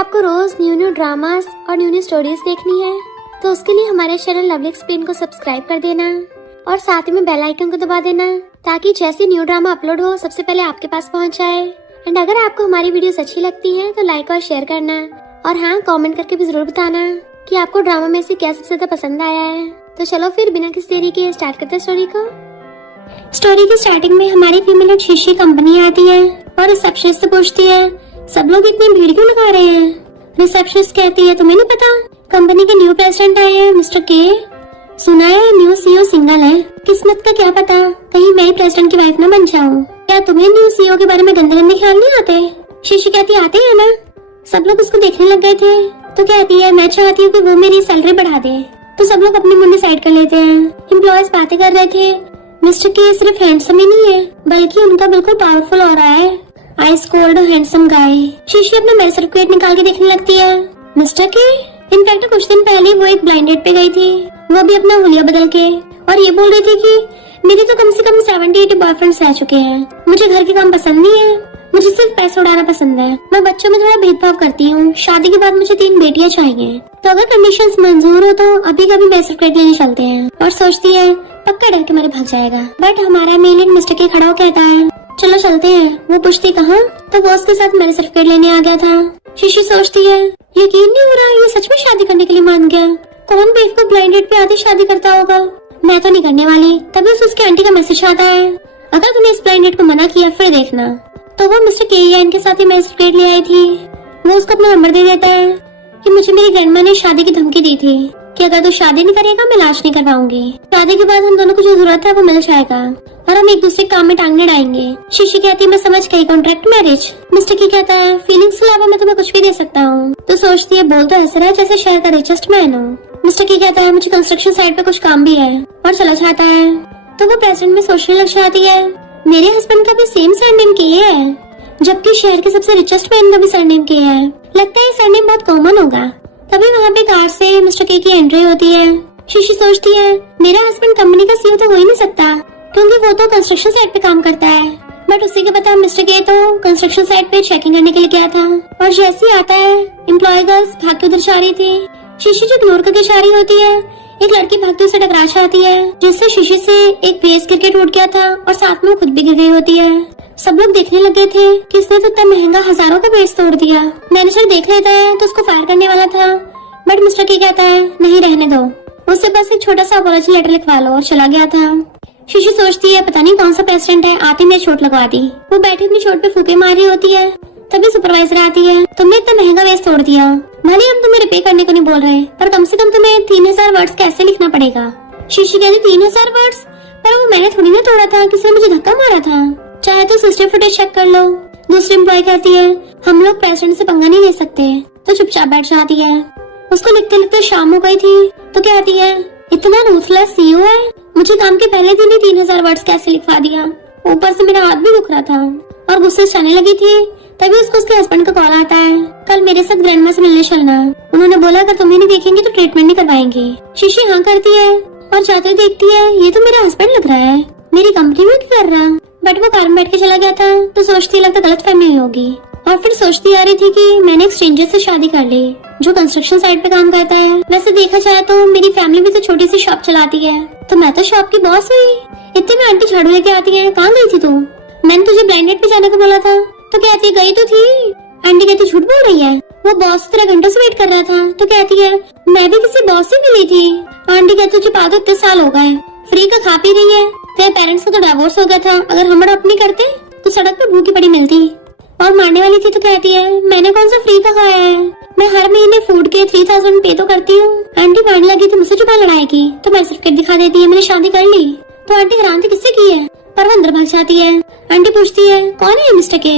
आपको रोज new dramas और new stories देखनी है तो उसके लिए हमारे चैनल लवली एक्सप्लेन को सब्सक्राइब कर देना और साथ में बेल आइकन को दबा देना ताकि जैसे न्यू ड्रामा अपलोड हो सबसे पहले आपके पास पहुंच जाए। एंड अगर आपको हमारी वीडियोस अच्छी लगती हैं तो लाइक और शेयर करना और हाँ, कमेंट करके भी जरूर बताना कि आपको ड्रामा में से क्या सबसे ज्यादा पसंद आया है। तो चलो फिर बिना किसी देरी के स्टार्ट करते हैं स्टोरी को। स्टोरी की स्टार्टिंग में हमारी फीमेल शीशी कंपनी आती है और रिसेप्शनिस्ट से पूछती है सब लोग इतनी भीड़ क्यों लगा रहे हैं। रिसेप्शनिस्ट कहती है तुम्हें नहीं पता कंपनी के न्यू प्रेसिडेंट आए हैं मिस्टर के। सुना है न्यू सीईओ सिंगल है, किस्मत का क्या पता कहीं मैं ही प्रेसिडेंट की वाइफ ना बन जाऊं। क्या तुम्हें न्यू सीईओ के बारे में गंदे गंदे ख्याल नहीं आते। शीशी कहती आते हैं ना, सब लोग उसको देखने लग गए थे। तो कहती है मैं चाहती हूँ कि वो मेरी सैलरी बढ़ा दे। तो सब लोग अपनी मुंडी साइड कर लेते हैं। एम्प्लॉयज बातें कर रहे थे मिस्टर के सिर्फ हैंडसम ही नहीं है बल्कि उनका बिल्कुल पावरफुल हो रहा है। Ice cold handsome guy. शीशी अपना मैरिज सर्टिफिकेट निकाल के देखने लगती है। मिस्टर के इनफैक्ट कुछ दिन पहले वो एक ब्लाइंड डेट पे गई थी, वो भी अपना हुलिया बदल के, और ये बोल रही थी कि मेरे तो कम से कम 70-80 बॉयफ्रेंड्स रह चुके हैं। मुझे घर के काम पसंद नहीं है, मुझे सिर्फ पैसा उड़ाना पसंद है। मैं बच्चों में थोड़ा भेदभाव करती हूँ। शादी के बाद मुझे 3 बेटियां चाहिए। तो अगर कंडीशंस मंजूर हो तो अभी कभी मैरिज सर्टिफिकेट लेने चलते हैं। और सोचती है पक्का डर के मारे भाग जाएगा। बट हमारा मेलिन मिस्टर के खड़ा हो कहता है चलो चलते हैं। वो पूछती कहाँ, तो बॉस के साथ मैरिज सर्टिफिकेट लेने आ गया था। शीशी सोचती है यकीन नहीं हो रहा ये सच में शादी करने के लिए मान गया। कौन बेफ को ब्लाइंड डेट पे आते शादी करता होगा। मैं तो नहीं करने वाली। तभी उसके आंटी का मैसेज आता है अगर तूने इस ब्लाइंड डेट को मना किया फिर देखना। तो वो मिस्टर के के साथ ही मैरिज सर्टिफिकेट ले आई थी। वो उसको अपना नंबर दे देता है कि मुझे मेरी ग्रैंडमा ने शादी की धमकी दी थी कि अगर तू शादी नहीं करेगा मैं लाश नहीं करवाऊंगी। शादी के बाद हम दोनों को जो जरूरत है वो मिल जाएगा और हम एक दूसरे काम में टांगने डालेंगे। शीशी कहती है मैं समझ गई कॉन्ट्रैक्ट मैरिज। मिस्टर की कहता है फीलिंग्स के अलावा मैं तुम्हें कुछ भी दे सकता हूँ। तो सोचती है बोल तो ऐसा है जैसे शहर का रिचेस्ट मैन हो। मिस्टर की कहता है मुझे कंस्ट्रक्शन साइट पे कुछ काम भी है और चला जाता है। तो वो प्रेसिडेंट में सोचने लग जाती है मेरे हस्बैंड का भी सेम सरनेम के है, जबकि शहर के सबसे रिचेस्ट मैन का भी सरनेम के है। लगता है सरनेम बहुत कॉमन होगा। तभी वहाँ पे कार से मिस्टर के की एंट्री होती है। शीशी सोचती है मेरा हस्बैंड कंपनी का सीईओ तो हो ही नहीं सकता क्योंकि वो तो कंस्ट्रक्शन साइट पे काम करता है। बट उसी के पता मिस्टर के तो कंस्ट्रक्शन साइट पे चेकिंग करने के लिए गया था और जैसे ही आता है एम्प्लॉय गर्ल्स भाग के उधर जा रही थी। शीशी जो इग्नोर करके जा रही होती है, एक लड़की भागते उसे टकरा जाती है जिससे शीशी से एक बेस क्रिकेट टूट गया था और साथ में खुद भी गिर गई होती है। सब लोग देखने लगे थे कि इसने तो इतना महंगा हजारों का बेस तोड़ दिया। मैनेजर देख लेता है तो उसको फायर करने वाला था बट मिस्टर के कहता है नहीं रहने दो, उससे बस एक छोटा सा अपॉलॉजी लेटर लिखवा लो और चला गया था। शीशी सोचती है पता नहीं कौन सा प्रेसिडेंट है आते में चोट लगवा दी। वो बैठी अपनी चोट पे फूके मार रही होती है। तभी सुपरवाइजर आती है तुमने इतना महंगा वेस्ट तोड़ दिया, भले हम तुम्हें रिपेयर करने को नहीं बोल रहे पर कम से कम तुम्हें 3000 वर्ड्स कैसे लिखना पड़ेगा। शीशी कहती 3000 वर्ड्स, पर वो मैंने थोड़ी ना तोड़ा था, किसी ने मुझे धक्का मारा था। चाहे तो सिस्टम फुटेज चेक कर लो। दूसरी एम्प्लॉय कहती है हम लोग प्रेसिडेंट से पंगा नहीं ले सकते। तो चुपचाप बैठ जाती है। उसको लिखते लिखते शाम हो गई थी तो कहती है इतना रूथलेस सीईओ है, मुझे काम के पहले दिन ही 3000 वर्ड्स कैसे लिखवा दिया। ऊपर से मेरा हाथ भी दुख रहा था और गुस्से से जाने लगी थी। तभी उसको उसके हस्बैंड का कॉल आता है कल मेरे साथ ग्रैंडमा से मिलने चलना। उन्होंने बोला अगर तुम्हें नहीं देखेंगे तो ट्रीटमेंट नहीं करवाएंगे। शीशी हाँ करती है और जाते देखती है ये तो मेरा हस्बैंड लग रहा है, मेरी कंपनी में क्या कर रहा। बट वो कार में बैठ के चला गया था तो सोचती लगता गलत फहमी हुई होगी। और फिर सोचती आ रही थी कि मैंने एक स्ट्रेंजर से शादी कर ली जो कंस्ट्रक्शन साइट पे काम करता है। वैसे देखा जाए तो मेरी फैमिली भी तो छोटी सी शॉप चलाती है तो मैं तो शॉप की बॉस हुई। इतने में आंटी झाड़ू लेके आती है कहाँ गई थी तू, मैंने तुझे ब्लाइंड डेट पे जाने को बोला था। तो कहती गई तो थी। आंटी कहती झूठ बोल रही है, वो बॉस तरह घंटों से वेट कर रहा था। तो कहती है मैं भी किसी बॉस से मिली थी। आंटी कहती तुझे पागल इतने साल हो गए, फ्री का खा पी रही है, तेरे पेरेंट्स का तो डिवोर्स हो गया था, अगर हम अपनी करते तो सड़क पे भूखी पड़ी मिलती और मारने वाली थी। तो कहती है मैंने कौन सा फ्री का खाया है, मैं हर महीने फूड के 3000 पे तो करती हूँ। आंटी मारने लगी तो मुझसे चुपा लड़ाई की तो मैं सर्टिफिकेट दिखा देती है मैंने शादी कर ली। तो आंटी हैरान थी किससे की है, पर वो अंदर भाग जाती है। आंटी पूछती है कौन है मिस्टर के,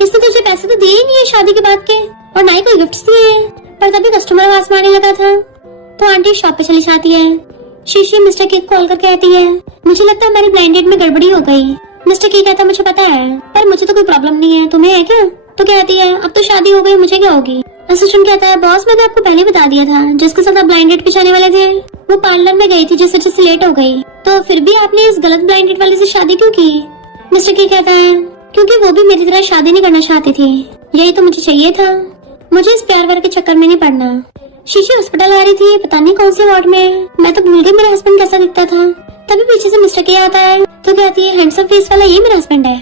इसने तुझे पैसे तो दिए ही नहीं है शादी के बाद के और ना ही कोई गिफ्ट दिए हैं। पर तभी कस्टमर आवाज मारने लगा था तो आंटी शॉप पे चली जाती है। शीशी मिस्टर के कॉल कर कहती है मुझे लगता है मेरी ब्लाइंड डेट में गड़बड़ी हो गई। मिस्टर के कहता मुझे पता है पर मुझे तो कोई प्रॉब्लम नहीं है, तुम्हें है क्या। तो कहती है अब तो शादी हो गई मुझे क्या होगी। असिस्टेंट कहता है बॉस मैंने आपको पहले बता दिया था जिसके साथ आप ब्लाइंड डेट पे जाने वाले थे वो पार्लर में गई थी जिस वजह से लेट हो गई, तो फिर भी आपने इस गलत ब्लाइंड डेट वाले से शादी क्यों की। मिस्टर के कहता है क्योंकि वो भी मेरी तरह शादी नहीं करना चाहती थी, यही तो मुझे चाहिए था। मुझे इस प्यार वार के चक्कर में नहीं पड़ना। शीशी हॉस्पिटल आ रही थी, पता नहीं कौन से वार्ड में। मैं तो भूल गई मेरा हस्बैंड कैसा दिखता था। तभी पीछे से मिस्टर के आता है तो कहती है हैंडसम फेस वाला ये मेरा हस्बैंड है।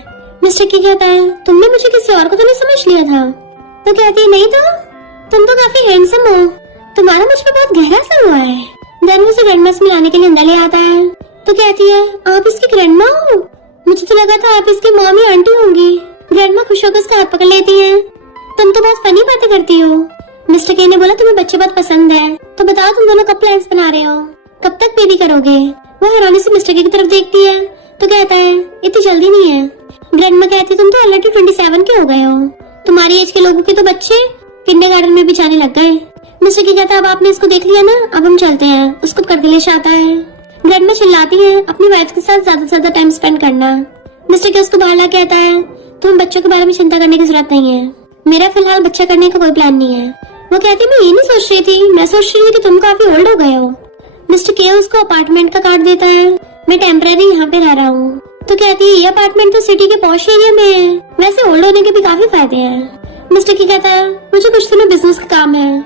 मिस्टर की कहता है तुमने मुझे किसी और को तो नहीं समझ लिया था। तो कहती है नहीं तो तुम तो काफी हैंडसम हो, तुम्हारा मुझ पर बहुत गहरा असर हुआ है। देन उसे ग्रैंडमा से मिलाने के लिए अंदर ले आता है तो कहती है आप इसकी ग्रैंडमा हो? मुझे तो लगा था आप इसकी मॉम या आंटी होंगी। ग्रैंडमा खुश होकर उसका हाथ पकड़ लेती है। तुम तो बहुत फनी बातें करती हो। मिस्टर के ने बोला तुम्हें बच्चे बहुत पसंद है, तो बताओ तुम दोनों कब प्लान्स बना रहे हो, कब तक बेबी करोगे? वो हैरानी से मिस्टर के की तरफ देखती है तो कहता है इतनी जल्दी नहीं है। ग्रैंडमा कहती तुम तो ऑलरेडी 27 के हो गए हो, तुम्हारी एज के लोगों के तो बच्चे किंडरगार्टन में भी जाने लग गए। मिस्टर की कहता है अब आपने इसको देख लिया ना, अब हम चलते हैं। उसको कर दिलेश आता है। ग्रैंडमा चिल्लाती है अपनी वाइफ के साथ ज्यादा से ज्यादा टाइम स्पेंड करना। मिस्टर के उसको बाहर ला कहता है तुम बच्चों के बारे में चिंता करने की जरूरत नहीं है, मेरा फिलहाल बच्चा करने का कोई प्लान नहीं है। वो कहती मैं ये नहीं सोच रही थी, मैं सोच रही थी कि तुम काफी ओल्ड हो गए हो। मिस्टर के उसको अपार्टमेंट का कार्ड देता है। मैं टेम्परेरी यहाँ पे रह रहा हूँ। तो कहती है ये अपार्टमेंट तो सिटी के पॉश एरिया में है, वैसे ओल्ड होने के भी काफी फायदे हैं। मिस्टर की कहता है मुझे कुछ दिनों बिजनेस का काम है,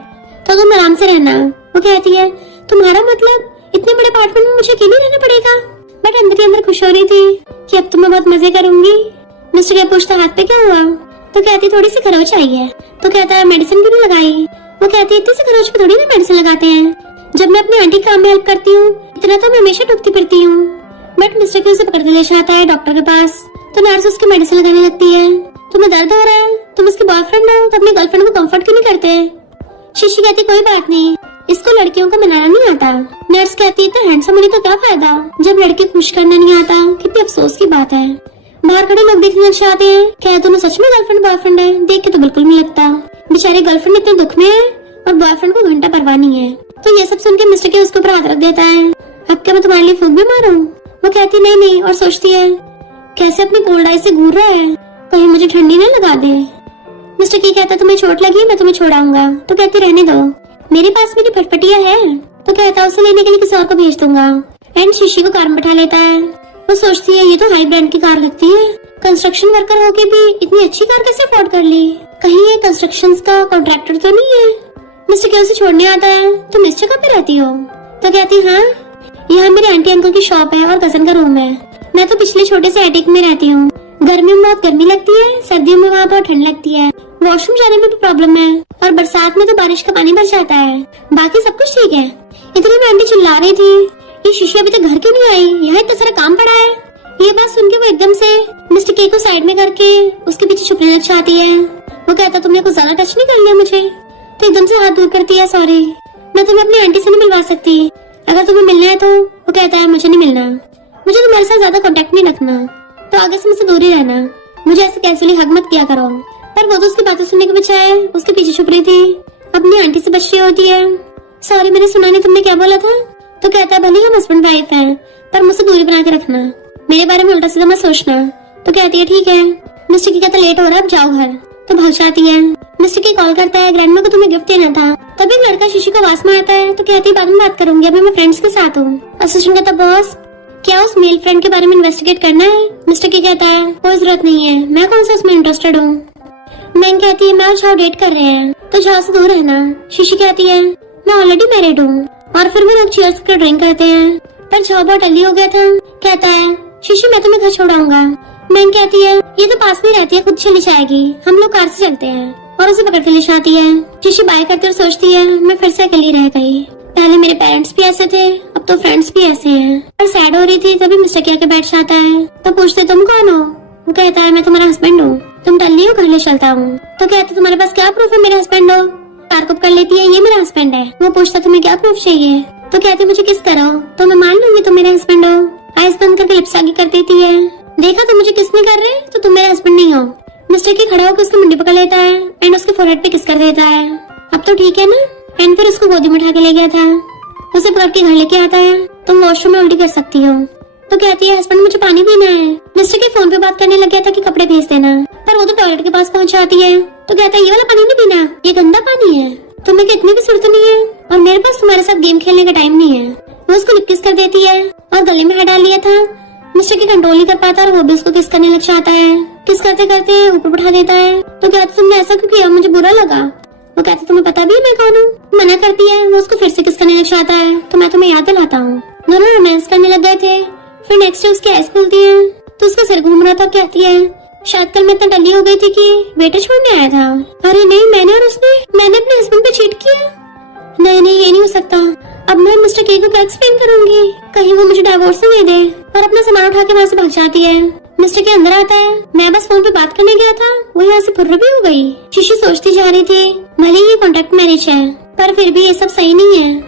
तो तुम आराम से रहना। वो कहती है तुम्हारा मतलब इतने बड़े अपार्टमेंट में मुझे अकेले रहना पड़ेगा? बट अंदर ही अंदर खुश हो रही थी कि अब तो मैं बहुत मजे करूंगी। मिस्टर के पूछता हाथ पे क्या हुआ? तो कहती थोड़ी सी खरोच आई है। तो कहता है मेडिसिन क्यों नहीं लगाई? वो कहती है इतनी सी खरोच पे थोड़ी ना मेडिसिन लगाते हैं, जब मैं अपनी आंटी काम में हेल्प करती हूँ इतना तो मैं हमेशा टूकती फिरती हूँ। बट मिस्टर के उसे पकड़ के ले जाता है डॉक्टर के पास। तो नर्स उसकी मेडिसिन लगाने लगती है। तुम्हें दर्द हो रहा है, तुम उसके बॉयफ्रेंड हो, तो अपनी गर्लफ्रेंड को कंफर्ट क्यों नहीं करते? शीशी कहती कोई बात नहीं, इसको लड़कियों को मनाना नहीं आता। नर्स कहती है हैंडसम होने का क्या फायदा जब लड़के खुश करना नहीं आता, कितनी अफसोस की बात है। बाहर खड़े लोग देखने लग जाते हैं, क्या दोनों सच में गर्लफ्रेंड बॉयफ्रेंड है? देख के तो बिल्कुल नहीं लगता। बेचारे गर्लफ्रेंड इतने दुख में है और बॉयफ्रेंड को घंटा परवाह नहीं है। तो ये सब सुन के मिस्टर के उसके ऊपर हाथ रख देता है। अब क्या मैं तुम्हारे लिए फूक भी मारूं? वो कहती नहीं और सोचती है कैसे अपनी कोल्ड आई से घूर रहा है, कहीं मुझे ठंडी न लगा दे। मिस्टर की कहता तुम्हें चोट लगी, मैं तुम्हें छोड़ाऊंगा। तो कहती रहने दो, मेरे पास मेरी फटफटिया है। तो कहता उसे लेने के लिए किसी और को भेज दूंगा। एंड शीशी को कार में बैठा लेता है। वो सोचती है ये तो हाई ब्रांड की कार लगती है, कंस्ट्रक्शन वर्कर होके भी इतनी अच्छी कार कैसे अफोर्ड कर ली? कहीं ये कंस्ट्रक्शन का कॉन्ट्रैक्टर तो नहीं है? मिस्टर के उसे छोड़ने आता है। तुम इस जगह पे रहती हो? तो कहती हाँ, यहाँ मेरे आंटी अंकल की शॉप है और कजन का रूम है। मैं तो पिछले छोटे से एटिक में रहती हूँ। गर्मियों में बहुत गर्मी लगती है, सर्दियों में वहाँ बहुत ठंड लगती है। वॉशरूम जाने में भी प्रॉब्लम है और बरसात में तो बारिश का पानी भर जाता है। बाकी सब कुछ ठीक है। इतने में आंटी चिल्ला रही थी ये शीशी अभी तक घर क्यों नहीं आई, यहाँ इतना सारा काम पड़ा है। ये बात सुन के वो एकदम से मिस्टर के को साइड में करके उसके पीछे छुपने लग जाती है। वो कहता तुमने कुछ ज्यादा टच नहीं कर लिया मुझे? तो एकदम से हाथ दूर करती है, सॉरी मैं तुम्हें अपनी आंटी से नहीं मिलवा सकती, अगर तुम्हें मिलना है तो। वो कहता है मुझे नहीं मिलना, मुझे तुम्हारे साथ ज्यादा कांटेक्ट नहीं रखना, तो आगे से मुझसे दूर ही रहना, मुझे ऐसे कैजुअली हग मत किया करो। पर वो तो उसकी बातें सुनने के बजाय उसके पीछे छुप रही थी, अपनी आंटी से बच रही होती है। सॉरी मैंने सुना नहीं, तुमने क्या बोला था? तो कहता है भले हम हस्बैंड वाइफ हैं, पर मुझसे दूरी बना के रखना, मेरे बारे में उल्टा सीधा मत सोचना। तो कहती है ठीक है। मिस्टर की कहता लेट हो रहा है, अब जाओ घर। तो भाग जाती है। मिस्टर की कॉल करता है ग्रैंडमा को तुम्हें गिफ्ट देना था। तभी एक लड़का शीशी को आवाज में आता है। तो कहती है बाद में बात करूंगी, अभी मैं फ्रेंड्स के साथ हूँ। असिस्टेंट कहता बॉस क्या उस मेल फ्रेंड के बारे में इन्वेस्टिगेट करना है? मिस्टर की कहता है कोई जरूरत नहीं है, मैं कौन सा उसमें इंटरेस्टेड हूँ। मैंग कहती है मैं और झाओ डेट कर रहे हैं, तो झाओ से दूर रहना। शीशी कहती है मैं ऑलरेडी मैरिड हूँ। और फिर वो लोग चीयर्स कर ड्रिंक करते हैं, पर झाओ बहुत अली हो गया था। कहता है शीशी मैं तुम्हें घर छोड़ाऊंगा। मैंग कहती है ये तो पास में रहती है, खुद चली जाएगी, हम लोग कार से चलते हैं। और उसे पकड़ के ले जाती है। शीशी बाय करती और सोचती है मैं फिर से अकेली रह गई, पहले मेरे पेरेंट्स भी ऐसे थे, अब तो फ्रेंड्स भी ऐसे हैं। और सैड हो रही थी तभी मिस्टर के आके बैठ जाता है। तो पूछते तुम कौन हो? वो कहता है मैं तुम्हारा हस्बैंड हूँ, तुम टल्ली हो, घर ले चलता हूँ। तो कहते तुम्हारे पास क्या प्रूफ है मेरे हस्बैंड हो? कारकुप कर लेती है ये मेरा हस्बैंड है। वो पूछता तुम्हें क्या प्रूफ चाहिए? तो कहती मुझे किस करो तो मैं मान लूंगी तुम मेरे हस्बैंड हो। आइस बंद करके लिप्स आगे कर देती है। देखा तो मुझे किस नहीं कर रहे, तो तुम मेरे हस्बैंड नहीं हो। मिस्टर की खड़ा होकर उसकी मुंडी पकड़ लेता है एंड उसके फोरहेड पे किस कर देता है। अब तो ठीक है ना? एंड फिर उसको गोदी में उठा के ले गया था। उसे पकड़ के घर लेके आता है। तुम वॉशरूम में उल्टी कर सकती हो। तो कहती है हस्बैंड मुझे पानी पीना है। मिस्टर के फोन पे बात करने लग गया था कि कपड़े भेज देना, पर वो तो टॉयलेट के पास पहुंच जाती है। तो कहता है ये वाला पानी नहीं पीना, ये गंदा पानी है, तुम्हें कितनी भी जरूरत नहीं है और मेरे पास तुम्हारे साथ गेम खेलने का टाइम नहीं है। वो उसको लिप किस कर देती है और गले में हाथ डाल लिया था। मिस्टर की कंट्रोल नहीं कर पाता और वो भी उसको किस करने लग जाता है। किस करते करते ऊपर उठा देता है। तो क्या तुमने ऐसा क्यों किया, मुझे बुरा लगा। वो कहता तुम्हें पता भी है मैं कौन हूँ। मना करती है। वो उसको फिर से किस करने लग जाता है तो मैं तुम्हें याद दिलाता हूँ। दोनों रोमांस करने लग गए थे। फिर नेक्स्ट डे उसकी आइज खुलती है तो उसका सिर घूम रहा था। कहती है शायद कल मैं इतना डली हो गई थी कि बेटा छोड़ने आया था। अरे नहीं, मैंने अपने हस्बैंड पे चीट किया। नहीं ये नहीं हो सकता। अब मैं मिस्टर के को क्या एक्सप्लेन करूंगी? कहीं वो मुझे डाइवोर्स दे दे। और अपना सामान उठा के वहाँ से भाग जाती है। मिस्टर के अंदर आता है। मैं बस फोन पे बात करने गया था, वो यहाँ से फुर्र भी हो गई। शीशी सोचती जा रही थी भले ये कॉन्ट्रैक्ट मैरिज है पर फिर भी ये सब सही नहीं है।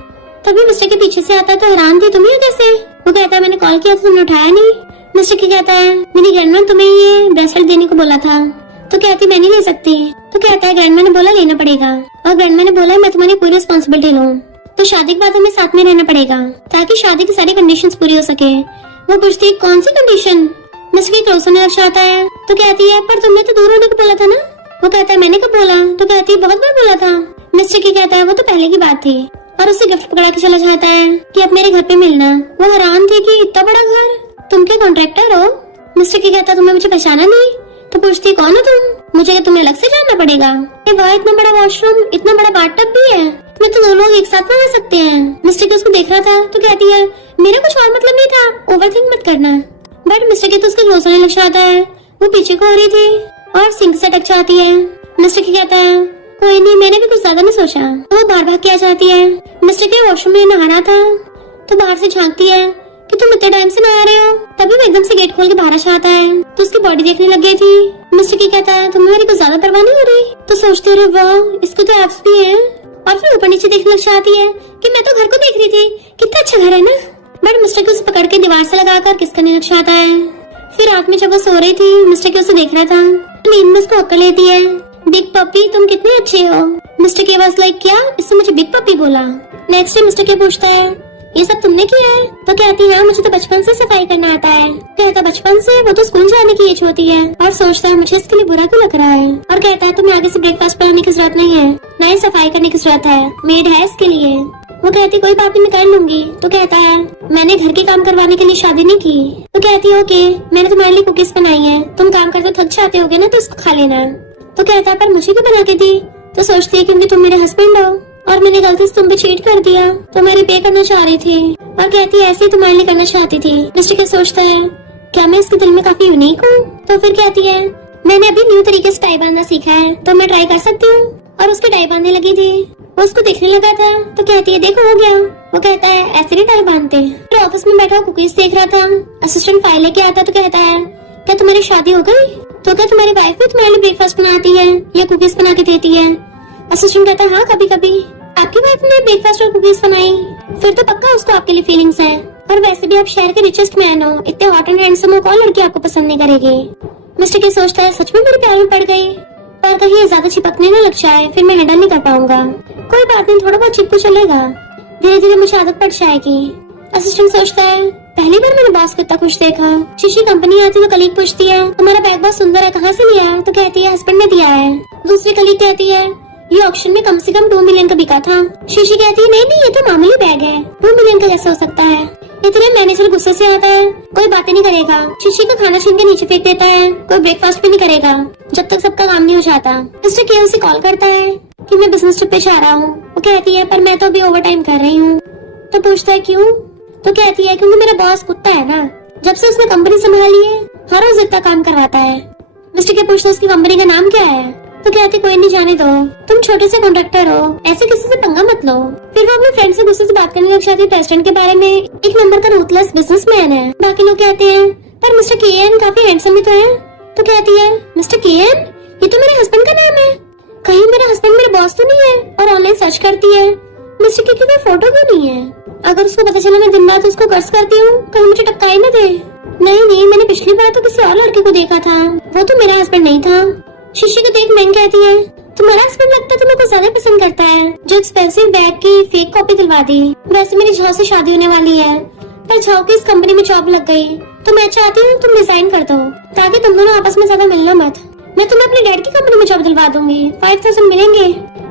तभी मिस्टर के पीछे से आता है तो हैरान थी तुम यहाँ कैसे? वो कहता है मैंने कॉल किया था तुमने उठाया नहीं। मिस्टर के कहता है मेरी ग्रैंडमा तुम्हें ये ब्रेसलेट देने को बोला था। तो कहती मैं नहीं ले सकती। तो कहता है ग्रैंडमा ने बोला लेना पड़ेगा और ग्रैंडमा ने बोला मैं तुम्हारी पूरी रिस्पॉन्सिबिलिटी लूं। तो शादी के बाद हमें साथ में रहना पड़ेगा ताकि शादी की सारी कंडीशंस पूरी हो सके। वो पूछती है कौन सी कंडीशन? मिस्टर के क्लोज होने लग जाता है तो कहती है पर तुमने तो दूर होने को बोला था ना। वो कहता है मैंने कब बोला? तो कहती है बहुत बार बोला था। मिस्टर के कहता है वो तो पहले की बात थी और उससे गिफ्ट पकड़ा के चला जाता है कि अब मेरे घर पे मिलना। वो हैरान थी कि इतना बड़ा घर, तुम क्या कॉन्ट्रैक्टर हो? मिस्टर के कहता तुम्हें मुझे पहचाना नहीं। तो पूछती कौन हो तुम? मुझे तुम्हें अलग से जानना पड़ेगा। वाह इतना बड़ा वॉशरूम, इतना बड़ा बाथटब भी है, इसमें तो 2 लोग एक साथ नहा सकते हैं। मिस्टर के उसको देख रहा था तो कहती है मेरा कुछ और मतलब नहीं था, ओवरथिंक मत करना। बट मिस्टर के तो उसके क्लोज होने लग जाता है। वो पीछे को हो रही थी और सिंक से टक जाती है। मिस्टर के कहता है कोई नहीं, मैंने भी कुछ ज्यादा नहीं सोचा। तो वो बाहर भाग के आ जाती है। मिस्टर के वॉशरूम में नहाना था तो बाहर से झांकती है कि तुम इतने टाइम से नहा रहे हो। तभी वो एकदम से गेट खोल के बाहर आ आता है तो उसकी बॉडी देखने लग गई थी। मिस्टर की कहता है तुम्हें मेरी कुछ ज्यादा परवाह नहीं हो रही? तो सोचते रहे वाह इसको तो एब्स भी है। और फिर ऊपर नीचे देखने लग जाती है कि मैं तो घर को देख रही थी, कितना अच्छा घर है ना। बट मिस्टर के उसे पकड़ के दीवार से लगाकर किस करने लग जाता है। फिर रात में जब वो सो रही थी मिस्टर के उसे देख रहा था तो नींद में उसको अक्ल लेती है बिग पपी तुम कितने अच्छे हो। मिस्टर के पास लाइक क्या? इससे मुझे बिग पपी बोला। नेक्स्ट डे मिस्टर के पूछता है ये सब तुमने किया है? तो कहती है मुझे तो बचपन से सफाई करना आता है। कहता बचपन से? वो तो स्कूल जाने की एज होती है। और सोचता है मुझे इसके लिए बुरा क्यों लग रहा है। और कहता है तुम्हें आगे से ब्रेकफास्ट बनाने की जरूरत नहीं है, ना ही सफाई करने की जरूरत है, मेड है इसके लिए। वो कहती कोई बात नहीं मैं कर लूंगी। तो कहता है मैंने घर के काम करवाने के लिए शादी नहीं की। तो कहती है ओके मैंने तुम्हारे लिए कुकीज बनाई है, तुम काम करते थक जाते होगे ना तो इसको खा लेना। तो कहता है पर मुझे क्यों बना के दी? तो सोचती है क्योंकि तुम मेरे हस्बैंड हो और मैंने गलती से तुम पे चीट कर दिया तो मैं रिपे करना चाह रही थी। और कहती है ऐसे ही तुम्हारे लिए करना चाहती थी। मिस्टर के सोचता है क्या मैं इसके दिल में काफी यूनिक हूँ? तो फिर कहती है मैंने अभी न्यू तरीके से टाई बांधना सीखा है तो मैं ट्राई कर सकती हूँ। और उसके टाई बांधने लगी थी। वो उसको देखने लगा था तो कहती है देखो हो गया। वो कहता है ऐसे नहीं टाई बांधते। फिर ऑफिस में बैठा कुकीज देख रहा था। असिस्टेंट फाइल लेके आता तो कहता है क्या तुम्हारी शादी हो गई? तो क्या तुम्हारी वाइफ भी तुम्हारे लिए ब्रेकफास्ट बनाती है या कुकीज बना के देती है? असिस्टेंट कहता है हाँ कभी कभी। आपकी वाइफ ने ब्रेकफास्ट और कुकीज बनाई? फिर तो पक्का उसको आपके लिए फीलिंग्स है। और वैसे भी आप शहर के रिचेस्ट मैन हो, इतने हॉट एंड हैंडसम हो, कौन लड़की आपको पसंद नहीं करेगी। मिस्टर के सोचता है सच में मेरे प्यार में पड़ गई पर कहीं ये ज्यादा चिपकने न लग जाए, फिर मैं हैंडल नहीं कर पाऊंगा। कोई बात नहीं थोड़ा बहुत चिपकू चलेगा, धीरे धीरे मुझे आदत पड़ जाएगी। असिस्टेंट सोचता है पहली बार मैंने बॉस को इतना खुश देखा। शीशी कंपनी आती तो कलीग पूछती है तुम्हारा बैग बहुत सुंदर है, कहाँ से लिया? तो कहती है हस्बैंड ने दिया है। दूसरी कलीग कहती है ये ऑक्शन में कम से कम 2 मिलियन का बिका था। शीशी कहती है नहीं ये तो मामूली बैग है, 2 मिलियन का कैसे हो सकता है? इतने मैनेजर गुस्से से आता है कोई बातें नहीं करेगा। शीशी का खाना छीन के नीचे फेंक देता है। कोई ब्रेकफास्ट भी नहीं करेगा जब तक सबका काम नहीं हो जाता। मिस्टर के उसे कॉल करता है कि मैं बिजनेस ट्रिप पे जा रहा हूँ। वो कहती है पर मैं तो अभी ओवर टाइम कर रही हूँ। तो पूछता है क्यों? तो कहती है क्योंकि मेरा बॉस कुत्ता है ना, जब से उसने कंपनी संभाली है हर रोज इतना काम करवाता है। मिस्टर के पूछता है उसकी कंपनी का नाम क्या है? तो कहती कोई नहीं जाने दो, तुम छोटे से कॉन्ट्रैक्टर हो, ऐसे किसी से पंगा मत लो। फिर वो अपने फ्रेंड से गुस्से से बात करने लग जाती है प्रेसिडेंट के बारे में, एक नंबर का रूथलेस बिजनेसमैन है। बाकी लोग कहते हैं पर मिस्टर केएन काफी हैंडसम भी तो है। तो कहती है मिस्टर केएन ये तो मेरे हस्बैंड का नाम है, कहीं मेरा हस्बैंड मेरे बॉस तो नहीं है? और ऑनलाइन सर्च करती है मिस्टर के कोई फोटो क्यों नहीं है। अगर उसको पता चला मैं दिन रात उसको कर्ज करती हूँ कहीं मुझे टपकाई न दे। नहीं मैंने पिछली बार तो किसी और लड़के को देखा था, वो तो मेरा हस्बैंड नहीं था। शीशी को देख मैंग कहती है तुम्हारा हस्बैंड लगता है तुम्हें कुछ ज्यादा पसंद करता है जो एक्सपेंसिव बैग की फेक कॉपी दिलवा दी। वैसे मेरी झाओ से शादी होने वाली है पर झाओ की इस कंपनी में जॉब लग गई तो मैं चाहती हूँ तुम रिजाइन कर दो ताकि तुम दोनों आपस में ज्यादा मिलना मत। मैं तुम्हें अपने डैड की कंपनी में जॉब दिलवा दूंगी, 5000 मिलेंगे।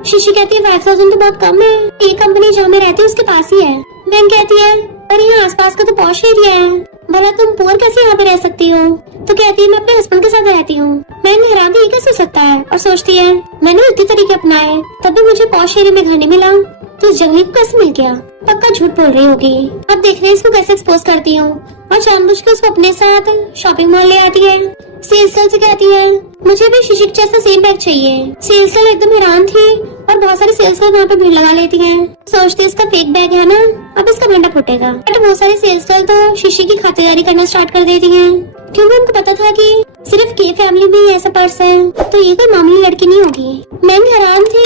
शीशी कहती है 5000 तो बहुत कम है, एक कंपनी जहाँ मैं रहती हूँ उसके पास ही है। मैंग कहती है पर यहाँ आसपास का तो पॉश एरिया है, भला तुम पुअर कैसे यहाँ पे रह सकती हो? तो कहती है मैं अपने हस्बैंड के साथ रहती हूँ। मैंने हैरान थी ये कैसे हो सकता है, और सोचती है मैंने इतने तरीके अपनाए तब भी मुझे पॉश एरिया में घर नहीं मिला, तो इस जंगली को कैसे मिल गया। पक्का झूठ बोल रही होगी। अब देख रहे हैं इसको कैसे एक्सपोज करती हूँ, और जानबूझ के उसको अपने साथ शॉपिंग मॉल ले आती है। सेल्स गर्ल से कहती है मुझे भी शीशी के जैसा सेम बैग चाहिए। सेल्स गर्ल एकदम हैरान थी, और बहुत सारी सेल्स गर्ल वहाँ पे भीड़ लगा लेती हैं। सोचती है इसका फेक बैग है ना, अब इसका भंडा फूटेगा। बट बहुत सारी सेल्स गर्ल तो शीशी की खातिरदारी करना स्टार्ट कर देती हैं, क्योंकि उनको पता था कि सिर्फ के फैमिली में ही ऐसा पर्स है, तो ये कोई मामूली लड़की नहीं होगी। मैं हैरान थी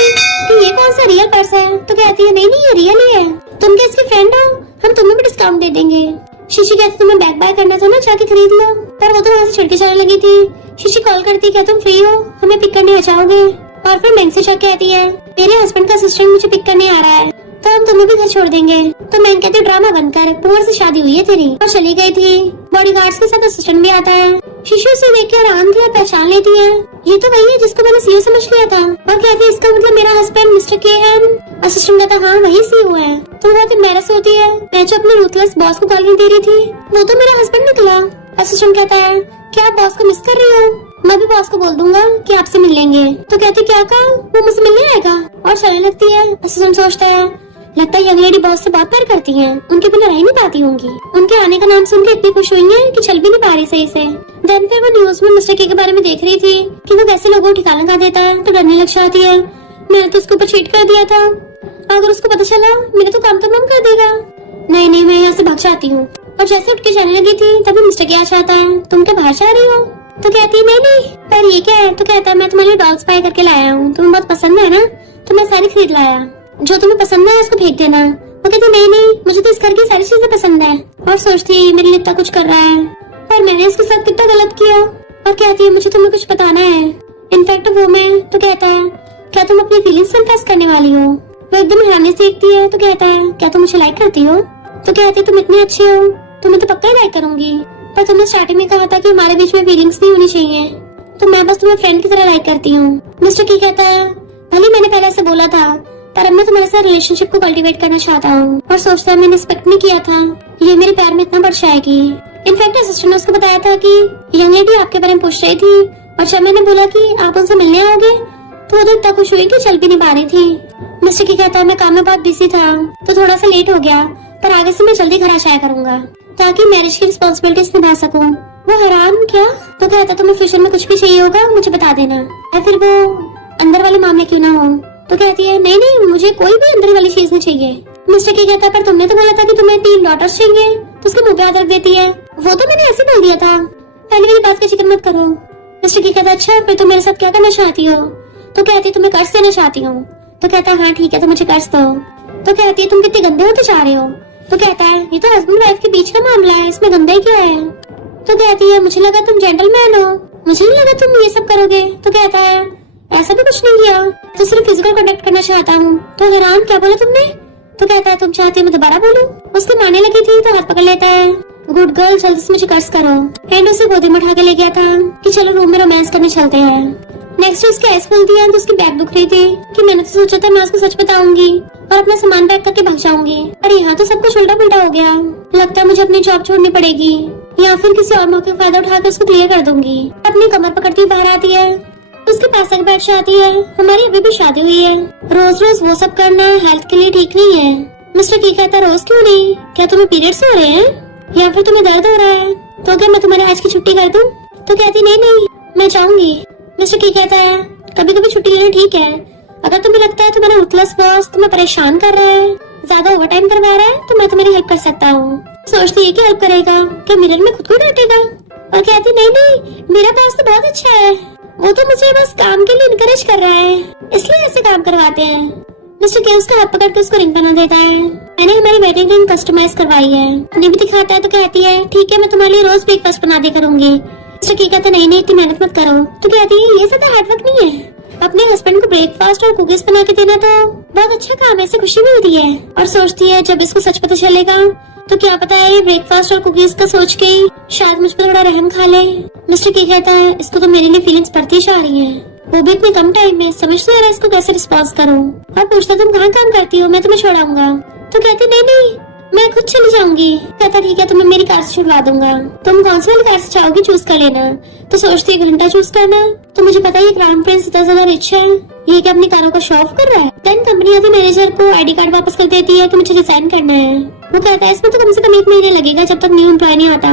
कि ये कौन सा रियल पर्स है, तो कहती है नहीं ये रियल ही है, तुम क्या इसके फ्रेंड हो, हम तुम्हें भी डिस्काउंट दे देंगे। शीशी कहती तुम्हें बैग बाय करना था ना, जाके खरीद लो, पर वो तो वहाँ से छिड़के जाने लगी थी। शीशी कॉल करती क्या तुम फ्री हो, हमें पिक करने आ जाओगे। और फिर मैंग से जाके कहती है मेरे हस्बैंड का असिस्टेंट मुझे पिक करने आ रहा है, तो हम तुम्हें भी घर छोड़ देंगे। तो मैंग कहती ड्रामा बंद कर, पुअर से शादी हुई है तेरी, और चली गई थी। बॉडीगार्ड्स के साथ असिस्टेंट भी आता है। शीशे से देख के हैरान थी और पहचान लेती है ये तो वही है जिसको मैंने सीईओ समझ लिया था, और कहती है इसका मतलब मेरा हस्बैंड मिस्टर के है। असिस्टेंट कहता हाँ वही सीईओ है। तो बहुत एम्बैरेस होती है, मैं जो अपने रूथलेस बॉस को गाली नहीं दे रही थी वो तो मेरा हस्बैंड निकला। असिस्टेंट कहता है क्या आप बॉस को मिस कर रही हो, मैं भी बॉस को बोल दूंगा कि आपसे मिल लेंगे। तो कहती क्या कहा, वो मुझसे मिलने आएगा, और चलने लगती है। असिस्टेंट सोचता है लगता है यंग लेडी बॉस से बहुत प्यार करती हैं, उनके बिना रह नहीं पाती होंगी। उनके आने का नाम सुन के इतनी खुश हुई है कि चल भी नहीं पा रही सही से। देन फिर वो न्यूज में मिस्टर के बारे में देख रही थी कि वो कैसे लोगों को ठिकाना लगा देता है, तो डरने लग जाती है। मैंने तो उसके ऊपर चीट कर दिया था, अगर उसको पता चला मेरा तो काम तमाम कर देगा। नहीं मैं यहाँ से भाग जाती हूँ। और जैसे उठ के जाने लगी थी तभी मिस्टर के आ जाता है, तुम क्या बाहर जा रही हो। तो कहती नहीं पर ये क्या है। तो कहता है मैं तुम्हारे लिए डॉल्स बाय करके लाया हूँ, तुम्हें बहुत पसंद है ना, तो मैं सारी खरीद लाया, जो तुम्हें पसंद है उसको फेंक देना। वो कहती नहीं मुझे तो इस घर की सारी चीजें पसंद है। और सोचती मेरे लिए इतना कुछ कर रहा है, पर मैंने इसके साथ कितना गलत किया। और कहती है मुझे तुम्हें कुछ बताना है, इनफैक्ट वो मैं। तो कहता है क्या तुम अपनी फीलिंग्स कन्फेस करने वाली हो। वो एकदम हैरानी से देखती है, तो कहता है क्या तुम मुझे लाइक करती हो। तो कहती है तुम इतनी अच्छी हो, तुम्हें तो पक्का ही लाइक करूंगी, पर तुमने स्टार्टिंग में कहा था कि हमारे बीच में फीलिंग्स नहीं होनी चाहिए, तो मैं बस तुम्हें फ्रेंड की तरह लाइक करती हूँ। मिस्टर की कहता है भले मैंने पहले ऐसे बोला था, पर अब मैं तुम्हारे साथ रिलेशनशिप को कल्टीवेट करना चाहता हूँ। और सोचता है मैंने एक्सपेक्ट नहीं किया था ये मेरे प्यार में इतना बढ़ जाएगी। इनफैक्ट असिस्टेंट ने उसको बताया था कि यंग लेडी आपके बारे में पूछ रही थी, और जब मैंने बोला कि आप उनसे मिलने आओगे तो वो तो इतना खुश हुई कि चल भी नहीं पा रही थी। मिस्टर की कहता है मैं काम में बहुत बिजी था तो थोड़ा सा लेट हो गया, पर आगे से मैं जल्दी घर आ जाया करूंगा ताकि मैरिज की रिस्पॉन्सिबिलिटीज निभा सकूं। वो हैरान क्या। तो कहता तुम्हें फ्यूचर में कुछ भी चाहिए होगा मुझे बता देना, या फिर वो अंदर वाले मामले क्यों ना हो। तो कहती है नहीं मुझे कोई भी अंदर वाली चीज नहीं चाहिए। मिस्टर की कहता है पर तुमने तो बोला था कि तुम्हें 3 डॉटर्स चाहिए, तो उसके मुंह पे हाथ रख देती है। वो तो मैंने ऐसे बोल दिया था, पहले मेरी बात का जिक्र मत करो। मिस्टर की कहता अच्छा फिर तुम मेरे साथ क्या करना चाहती हो। तो कहती तुम्हें कर्ज देना चाहती हूँ। तो कहता है हाँ ठीक है तो मुझे कर्ज दो। तो कहती है तुम कितने गंदे होते जा रहे हो। तो कहता है ये तो हस्बैंड वाइफ के बीच का मामला है, इसमें गंदा ही क्या है। तो कहती है मुझे लगा तुम जेंटलमैन हो, मुझे नहीं लगा तुम ये सब करोगे। तो कहता है ऐसा भी कुछ नहीं किया, तो सिर्फ फिजिकल कांटेक्ट करना चाहता हूँ। तो हैरान क्या बोला तुमने। तो कहता है तुम चाहती हो मैं दोबारा बोलूं। उसके मारने लगी थी तो हाथ पकड़ लेता है, गुड गर्ल जल्दी से मुझे कर्ज करो। एंड उसे गोदी में उठा के ले गया था कि चलो रूम में रोमांस करने चलते हैं। नेक्स्ट उसकी आइस खुलती है तो उसकी बैग दुख रही थी कि मैंने तो सोचा था मैं उसको सच बताऊंगी और अपना सामान पैक करके भाग जाऊंगी, पर यहाँ तो सब कुछ उल्टा पुल्टा हो गया। लगता है मुझे अपनी जॉब छोड़नी पड़ेगी या फिर किसी और मौके का फायदा उठाकर उसको क्लियर कर दूंगी। अपनी कमर पकड़ती बाहर आती है, उसके पास आकर बैठ जाती है। हमारी अभी भी शादी हुई है, रोज रोज वो सब करना हेल्थ के लिए ठीक नहीं है। मिस्टर की कहता रोज क्यों नहीं, क्या तुम्हें पीरियड्स हो रहे हैं या फिर तुम्हें दर्द हो रहा है। तो क्या मैं तुम्हारे आज की छुट्टी कर दूं। तो कहती नहीं मैं जाऊंगी। मिस्टर की कहता है कभी कभी छुट्टी लेना ठीक है, अगर तुम्हें लगता है तुम्हारा उतलस बॉस तुम्हें परेशान कर रहा है, ज्यादा ओवर टाइम करवा रहा है, तो मैं तुम्हारी हेल्प कर सकता हूँ। सोचती है कि हेल्प करेगा, क्या मिरर में खुद को डांटेगा। और कहती नहीं मेरा बॉस तो बहुत अच्छा है, वो तो मुझे बस काम के लिए इनकरेज कर रहा है, इसलिए ऐसे काम करवाते हैं। मिस्टर के उसका हाथ पकड़ के उसको रिंग पहना देता है। मैंने हमारी वेडिंग रिंग कस्टमाइज करवाई है, उन्हें भी दिखाता है। तो कहती है ठीक है मैं तुम्हारे लिए रोज ब्रेकफास्ट बना दे करूंगी। मिस्टर की कहता नहीं इतनी मेहनत मत करो। तो कहती है ये ज्यादा हार्डवर्क नहीं है, अपने हस्बैंड को ब्रेकफास्ट और कुकीज बना के देना तो बहुत अच्छा काम है, इससे खुशी मिलती है। और सोचती है जब इसको सच पता चलेगा तो क्या पता है ये ब्रेकफास्ट और कुकीज का सोच के ही शायद मुझ पर थोड़ा रहम खा ले। मिस्टर की कहता है इसको तो मेरे लिए फीलिंग्स बढ़ती जा रही है, वो भी इतने कम टाइम में, समझ नहीं आ रहा इसको कैसे रिस्पॉन्स करूं। और पूछता तुम कहाँ काम करती हो, मैं तुम्हें छोड़ाऊंगा। तो कहती नहीं मैं खुद चली जाऊंगी। कहता ठीक है, तो मैं मेरी कार से छुड़वा दूंगा। तुम कौन सी वाली कार से चाहोगी चूज कर लेना। तो सोचती है घंटा चूज करना। तो मुझे पता है क्राउन प्रिंस इतना ज्यादा रिच है, ये क्या अपनी कारों का शो ऑफ कर रहा है। देन कंपनी आती मैनेजर को आईडी कार्ड वापस कर देती है कि मुझे रिजाइन करना है। वो कहता है इसमें तो कम से कम 1 महीने लगेगा जब तक न्यू एम्प्लॉय नहीं आता।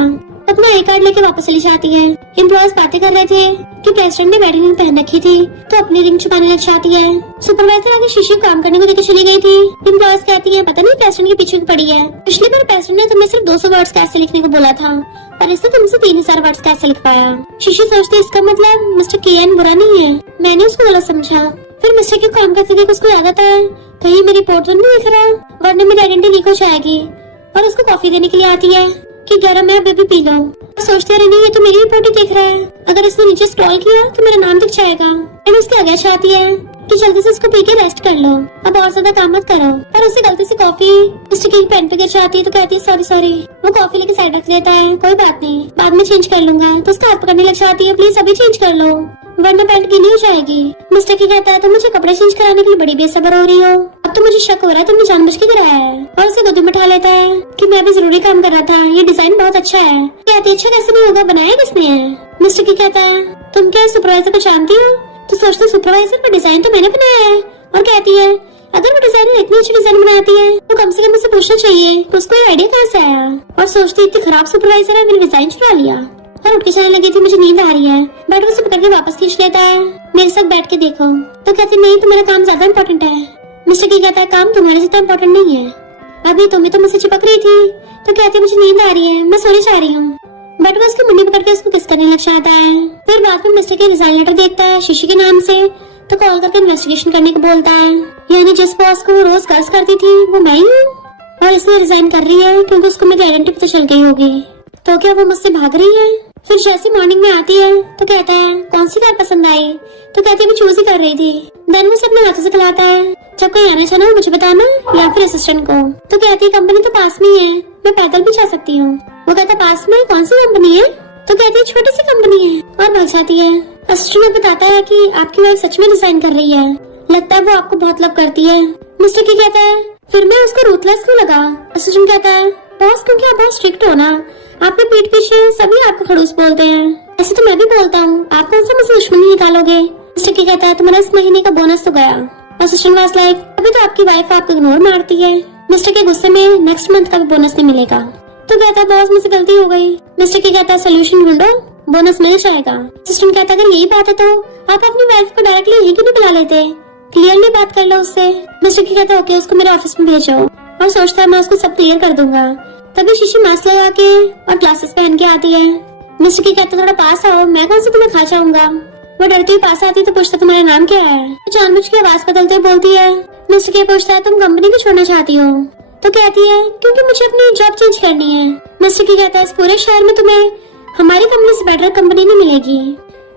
अपना आई कार्ड लेके वापस चली जाती है। एम्प्लॉयज बातें कर रहे थे कि प्रेसिडेंट ने वेडिंग रिंग पहन रखी थी, तो अपनी रिंग छुपाने लग जाती है। सुपरवाइजर आगे शीशी को काम करने को लेकर चली गई थी। एम्प्लॉयज कहती है पता नहीं प्रेसिडेंट के पीछे पड़ी है। पिछली बार प्रेसिडेंट ने तुम्हें सिर्फ 200 वर्ड्स कैसे लिखने को बोला था, पर इसने तुमसे 3000 वर्ड्स कैसे लिखवाया। शीशी सोचती इसका मतलब मिस्टर केएन बुरा नहीं है, मैंने उसको गलत समझा। फिर मिस्टर क्यों काम करते थे उसको याद आता है कहीं मेरी रिपोर्ट तो नहीं दिख रहा, वरना मेरी आइडेंटिटी लीक हो जाएगी। और उसको कॉफी देने के लिए आती है कि गरम है बेबी पी लो। सोचते रहे नहीं ये तो मेरी रिपोर्ट ही देख रहा है, अगर इसने नीचे स्क्रॉल किया तो मेरा नाम दिख जाएगा। एंड उसके आगे चाहती है कि जल्दी से इसको पी के रेस्ट कर लो, अब और ज्यादा काम मत करो। पर उसे गलती से कॉफी मिस्टर की पेन पे गिर जाती है तो कहती है सॉरी। वो कॉफी लेके साइड रख देता है, कोई बात नहीं बाद में चेंज कर लूंगा। तो उसका हाथ पकड़ने लग जाती है प्लीज अभी चेंज कर लो वरना पैंट गीली हो जाएगी। मिस्टर की कहता है तुम मुझे कपड़े चेंज कराने के लिए बड़ी बेसब्र हो रही हो, अब तो मुझे शक हो रहा है तुमने जानबूझ के कराया है। और उसे गोदी में उठा लेता है कि मैं भी जरूरी काम कर रहा था, ये डिजाइन बहुत अच्छा है। कहती अच्छा कैसे नहीं होगा, बनाया किसने है। मिस्टर की कहता है तुम क्या सुपरवाइजर को जानती हो। तो सोचते सुपरवाइजर का डिजाइन तो मैंने बनाया है। और कहती है अगर वो डिजाइनर इतनी अच्छी डिजाइन बनाती है तो कम से कम मुझसे पूछना चाहिए कि उसको ये आइडिया कहाँ से आया। और सोचती इतनी खराब सुपरवाइजर है, मैंने डिजाइन चुरा लिया। और उठ के जाने लगी थी मुझे नींद आ रही है। बेड को पकड़ के वापस खींच लेता है, मेरे साथ बैठ के देखो। तो कहती नहीं तुम्हारा काम ज्यादा इम्पोर्टेंट है। मिस्टर की कहता है काम तुम्हारे से तो इम्पोर्टेंट नहीं है, अभी तुम्हें तो मुझसे चिपक रही थी। तो कहती मुझे नींद आ रही है, मैं सोने जा रही हूँ। बट वो उसकी मुंडी पकड़ के उसको किस करने लग जाता है। फिर बाद में मिस्टर के रिजाइन लेटर देखता है शीशी के नाम से, तो कॉल करके इन्वेस्टिगेशन करने को बोलता है। यानी जिस बॉस को वो रोज कर्ज करती थी वो मैं ही हूँ, और इसमें रिजाइन कर रही है क्योंकि उसको मेरी आइडेंटिटी तो चल गई होगी। तो क्या वो मुझसे भाग रही है। फिर जैसी मॉर्निंग में आती है तो कहता है कौन सी कार पसंद आई। तो कहती है मैं चूज ही कर रही थी। देन वो अपने हाथों से खिलाता है जब कोई आना चाहना मुझे बताना या फिर असिस्टेंट को। तो कहती है कंपनी तो पास में ही है, मैं पैदल भी जा सकती हूँ। वो कहता पास में कौन सी कंपनी है। तो कहती है छोटी सी कंपनी है और भाग जाती है। असिस्टेंट बताता है कि आपकी वाइफ सच में डिजाइन कर रही है, लगता है वो आपको बहुत लव करती है। मिस्टर की कहता है फिर मैं उसको रूथलेस क्यों लगा। असिस्टेंट कहता है बॉस क्योंकि आप बहुत स्ट्रिक्ट हो ना, आपके पीठ पीछे सभी आपको खड़ूस बोलते हैं, ऐसे तो मैं भी बोलता हूँ, आप कौन सा मुझसे दुश्मनी निकालोगे। मिस्टर की कहता है तुम्हारा इस महीने का बोनस तो गया। असिस्टेंट वाज लाइक अभी तो आपकी वाइफ आपको इग्नोर मारती है। मिस्टर के गुस्से में नेक्स्ट मंथ का भी बोनस नहीं मिलेगा। तो कहता है बॉस मुझसे गलती हो गई। मिस्टर की कहता है सोल्यूशन ढूंढो, बोनस मिल जाएगा। असिस्टेंट कहता है अगर यही बात है तो आप अपनी वाइफ को डायरेक्टली यही क्यों नहीं बुला लेते, क्लियरली बात कर लो उससे। मिस्टर की कहता है ओके उसको मेरे ऑफिस में भेजो, और सोचता है मैं उसको सब क्लियर कर दूंगा। तभी शीशी मास्क लगा के और ग्लासेस पहन के आती है। मिस्टर की कहता थोड़ा पास आओ, मैं कौन सा तुम्हें खा जाऊंगा। वो डरती हुई पास आती तो पूछता तुम्हारा नाम क्या है। तो जानबूझ के आवाज बदलते हुए बोलती है। मिस्टर की पूछता है तुम कंपनी को छोड़ना चाहती हो। तो कहती है क्योंकि मुझे अपनी जॉब चेंज करनी है। मिस्टर की कहता है इस पूरे शहर में तुम्हें हमारी कंपनी से बेटर कंपनी नहीं मिलेगी,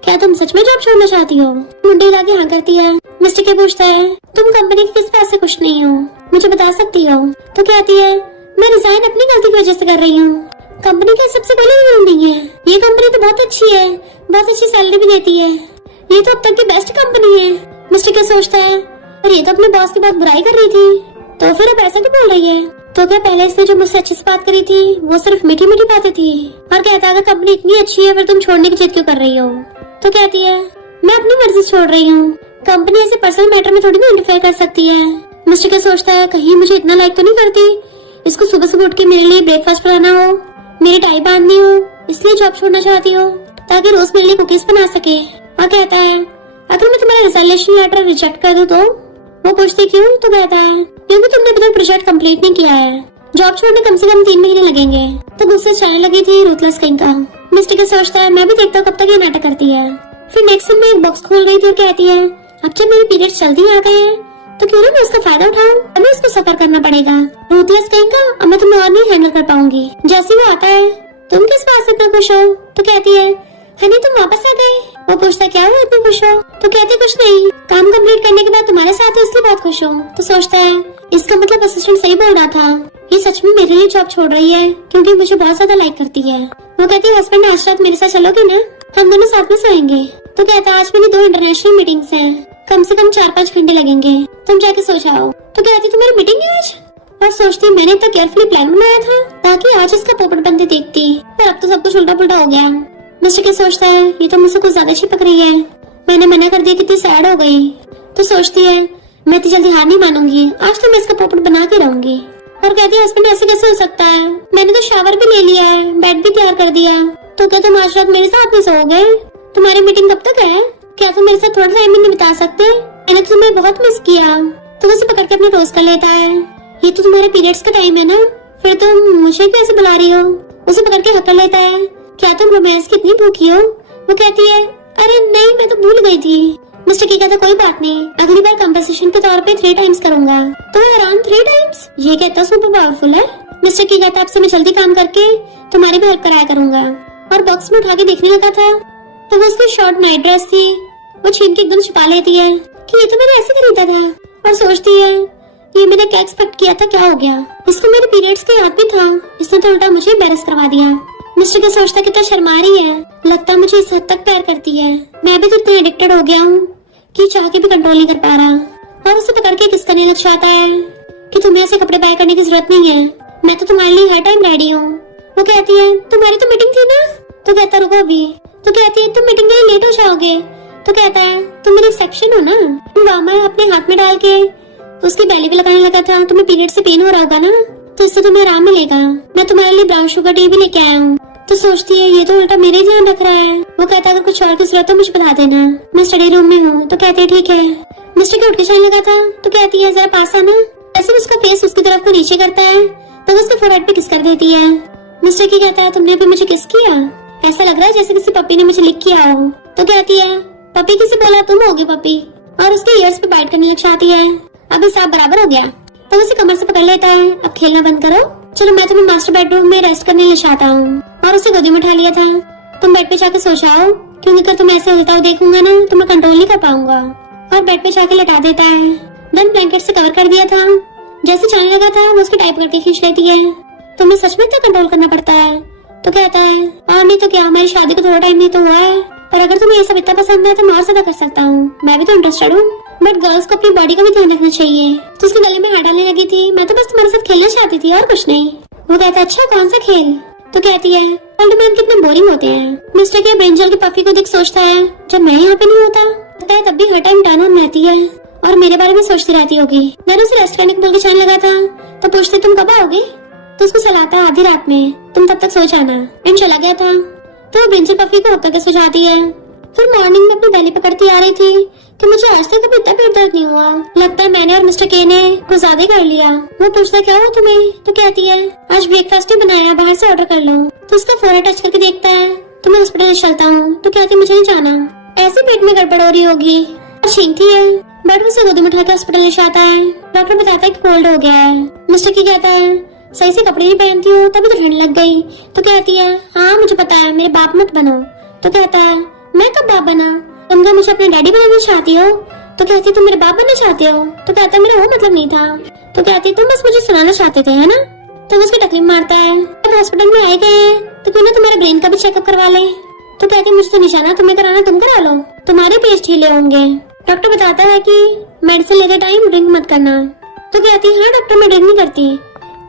क्या तुम सच में जॉब छोड़ना चाहती हो। मुंडी हिला के हाँ करती है। मिस्टर के पूछता है तुम कंपनी के किस बात से खुश नहीं हो, मुझे बता सकती हो। तो कहती है मैं रिजाइन अपनी गलती की वजह से कर रही हूँ, कंपनी की सबसे पहले यूनियन नहीं है। ये कंपनी तो बहुत अच्छी है, बहुत अच्छी सैलरी भी देती है, ये तो अब तक की बेस्ट कंपनी है। मिस्टर क्या सोचता है और ये तो अपने बॉस की बहुत बुराई कर रही थी, तो फिर अब ऐसा क्यों बोल रही है। तो क्या पहले इसने जो मुझसे अच्छी से बात करी थी वो सिर्फ मीठी मीठी बातें थी। और कहता है अगर कंपनी इतनी अच्छी है फिर तुम छोड़ने की जिद क्यों कर रही हो। तो कहती है मैं अपनी मर्जी से छोड़ रही हूँ, कंपनी ऐसे पर्सनल मैटर में थोड़ी ना इंटरफेयर कर सकती है। मिस्टर क्या सोचता है कहीं मुझे इतना लाइक तो नहीं करती, इसको सुबह सुबह उठ के मेरे लिए ब्रेकफास्ट बनाना हो, मेरी टाई बांधनी हो, इसलिए जॉब छोड़ना चाहती हो ताकि रोज मेरे लिए कुकीज बना सके। और कहता है अगर मैं तुम्हारा रिजाइनेशन लेटर रिजेक्ट कर दूं तो। वो पूछती क्यों। तो कहता है क्योंकि तुमने अभी तक प्रोजेक्ट कंप्लीट नहीं किया है, जॉब छोड़ने कम से कम 3 महीने लगेंगे। तो गुस्से से जाने लगी थी रूथलेस कहीं का। मिस्टर क्या सोचता है मैं भी देखता हूँ कब तक ये नाटक करती है। फिर नेक्स्ट दिन में एक बॉक्स खोल रही थी और कहती है अब जब मेरे पीरियड्स जल्दी आ गए हैं तो क्यों ना मैं उसका फायदा उठाऊं, हमें उसको सफर करना पड़ेगा। रूथलेस कहेगा अब मैं तुम्हें और नहीं हैंडल कर पाऊंगी। जैसे वो आता है तुम किस बात से इतना खुश हो। तो कहती है हनी तुम वापस आ गए। वो पूछता क्या हुआ इतनी खुश हो। तो कहती कुछ नहीं, काम कंप्लीट करने के बाद तुम्हारे साथ है इसलिए बहुत खुश हूँ। तो सोचता है इसका मतलब असिस्टेंट सही बोल रहा था, ये सच में मेरे लिए जॉब छोड़ रही है क्योंकि मुझे बहुत ज्यादा लाइक करती है। वो कहती है हस्बैंड आज रात मेरे साथ चलोगे ना, हम दोनों साथ में सोएंगे। तो कहता है आज मेरी 2 इंटरनेशनल मीटिंग्स हैं, कम से कम 4-5 घंटे लगेंगे, तुम जाके सो जाओ। तो कहती तुम्हारी मीटिंग है आज। और सोचती मैंने तो केयरफुली प्लान बनाया था ताकि आज इसका पोपट बनते देखती, पर अब तो सब कुछ उल्टा पुल्टा हो गया। मिस्टर के सोचता है ये तो मुझसे कुछ ज्यादा चिपक रही है, मैंने मना कर दिया, कितनी सैड हो गई। तो सोचती है मैं इतनी जल्दी हार नहीं मानूंगी, आज तो मैं इसका पोपट बना के रहूंगी। और कहती है हस्बैंड ऐसे कैसे हो सकता है, मैंने तो शावर भी ले लिया है, बेड भी तैयार कर दिया, तो क्या तुम आज रात मेरे साथ नहीं सोओगे? तुम्हारी मीटिंग कब तक है? क्या तुम मेरे साथ थोड़ा टाइम भी नहीं बिता सकते? मैंने तो तुम्हें बहुत मिस किया। तो उसे पकड़ के अपने टोस्ट कर लेता है। ये तो तुम्हारे पीरियड्स का टाइम है ना, फिर तुम मुझे कैसे बुला रही हो? उसे पकड़ के हक लेता है। क्या तुम रोमांस की इतनी भूखी हो? वो कहती है अरे नहीं, मैं तो भूल गई थी। मिस्टर की कहता कोई बात नहीं, अगली बार कंपनसेशन के तौर पे 3 टाइम्स करूंगा। तो हैरान 3 टाइम्स, ये कहता सुपर पावरफुल है। मिस्टर की कहता आपसे मैं जल्दी काम करके तुम्हारी भी हेल्प कराया करूंगा। और बॉक्स में उठा के देखने लगा था तो वो उसकी शॉर्ट नाइट ड्रेस थी, वो छीन के एकदम छुपा लेती है कि ये तो मैंने ऐसे खरीदा था। और सोचती है ये मैंने क्या एक्सपेक्ट किया था, क्या हो गया, इसको मेरे पीरियड्स का याद भी था, इसने तो उल्टा मुझे एम्बैरेस करवा दिया। मिस्टर का सोचता कितना शर्मा रही है, लगता मुझे इस हद तक प्यार करती है, मैं भी तो इतना एडिक्टेड हो गया हूँ कि चाह के भी कंट्रोल नहीं कर पा रहा। और उसे पकड़ के किस करने लग जाता है कि तुम्हें ऐसे कपड़े बाय करने की जरूरत नहीं है, मैं तो तुम्हारे लिए हर टाइम रेडी हूँ। वो कहती है तुम्हारी तो मीटिंग थी ना? तो कहता रुको अभी। तो कहती है तुम मीटिंग के लिए लेट हो जाओगे। तो कहता है तुम मेरी सेक्शन हो ना। वामा अपने हाथ में डाल के उसकी बेली भी लगाने लगा था, तुम्हें पीरियड से पेन हो रहा होगा ना, तो इससे तुम्हें आराम मिलेगा, मैं तुम्हारे लिए ब्राउन शुगर टी भी लेके आया हूँ। तो सोचती है ये तो उल्टा मेरे ध्यान रख रहा है। वो कहता है अगर कुछ और की जरूरत हो मुझे बता देना, मैं स्टडी रूम में हूँ। तो कहते हैं ठीक है। मिस्टर के उठ के जाने लगा था तो कहती है जरा पास आना। ऐसे उसका फेस उसकी तरफ को नीचे करता है तो उसके फोरहेड पे किस कर देती है। मिस्टर की कहता है तुमने अभी मुझे किस किया, ऐसा लग रहा है जैसे किसी पपी ने मुझे लिख किया हो। तो कहती है पपी किसे बोला, तुम होगी पपी। और उसके ईयर्स पे बाइट करने लग जाती है। अब हिसाब बराबर हो गया। तो उसे कमर से पकड़ लेता है, अब खेलना बंद करो, चलो मैं तुम्हें मास्टर बेडरूम में रेस्ट करने ले जाता हूँ। और उसे गोदी में उठा लिया था, तुम बेड पे जाकर सो जाओ, क्योंकि अगर तुम ऐसे हिलता हुआ देखूंगा ना तो मैं कंट्रोल नहीं कर पाऊंगा। और बेड पे जाके लटा देता है, देन ब्लैंकेट से कवर कर दिया था। जैसे जाने लगा था वो उसकी टाइप करके खींच लेती है, तुम्हें सच में इतना कंट्रोल करना पड़ता है? तो कहता है और नहीं तो क्या, हमारी शादी को थोड़ा टाइम नहीं तो हुआ है, पर अगर तुम्हें ये सब इतना पसंद है तो मैं और ज्यादा कर सकता हूँ, मैं भी तो इंटरेस्टेड हूँ, बट गर्ल्स को अपनी बॉडी का भी ध्यान रखना चाहिए। तो उसके गले में हाथ डालने लगी थी, मैं तो बस तुम्हारे साथ खेलना चाहती थी और कुछ नहीं। वो कहता है अच्छा कौन सा खेल? तो कहती है मैन कितने बोरिंग होते हैं। मिस्टर के ब्रिंजल के पफी को देख सोचता है जब मैं यहाँ पे नहीं होता, लगता है तब भी हर टाइम टर्न ऑन रहती है और मेरे बारे में सोचती रहती होगी। मैंने उसे रेस्ट करने को बोल के जाने लगा था तो पूछते तुम कब आओगे, तो उसको सलाहता आधी रात में, तुम तब तक सो जाना, एंड चला गया था। तो ब्रिंजल पफी को होकर के सो जाती है। फिर मॉर्निंग में अपनी बेली पकड़ती आ रही थी कि मुझे आज तक कभी इतना पेट दर्द नहीं हुआ, लगता है मैंने और मिस्टर के ने कुछ ज्यादा कर लिया। वो पूछता क्या हुआ तुम्हें? तो कहती है आज ब्रेकफास्ट ही बनाया, बाहर से ऑर्डर कर लो। तो उसका फोन टच करके देखता है तो मैं हॉस्पिटल चलता हूँ। तो कहती मुझे नहीं जाना, ऐसे पेट में गड़बड़ हो रही होगी। छीनती है बट उसे गोदी में उठा के हॉस्पिटल ले जाता है। डॉक्टर बताता है कि कोल्ड हो गया है। मिस्टर की कहता है सही से कपड़े नहीं पहनती हो तभी तो ठंड लग गई। तो कहती है हाँ मुझे पता है, मेरे बाप मत बनो। तो कहता है मैं कब बाप बना, तुम क्या मुझे अपने डैडी बनाना चाहती हो? तो कहती तुम मेरे बाप बनना चाहते हो? तो कहता मेरा वो मतलब नहीं था। तो कहती तुम बस मुझे सुनाना चाहते थे है ना? तो वो उसकी टकली मारता है। अब हॉस्पिटल में आए गए तो क्यों ना तुम्हारे ब्रेन का भी चेकअप करवा ले। तो कहती मुझे तो नहीं जाना, तुम्हें कराना तुम करा लो, तुम्हारे पेज ढीले होंगे। डॉक्टर बताता है कि मेडिसिन लेते टाइम ड्रिंक मत करना। तो कहती हाँ डॉक्टर मैं ड्रिंक नहीं करती।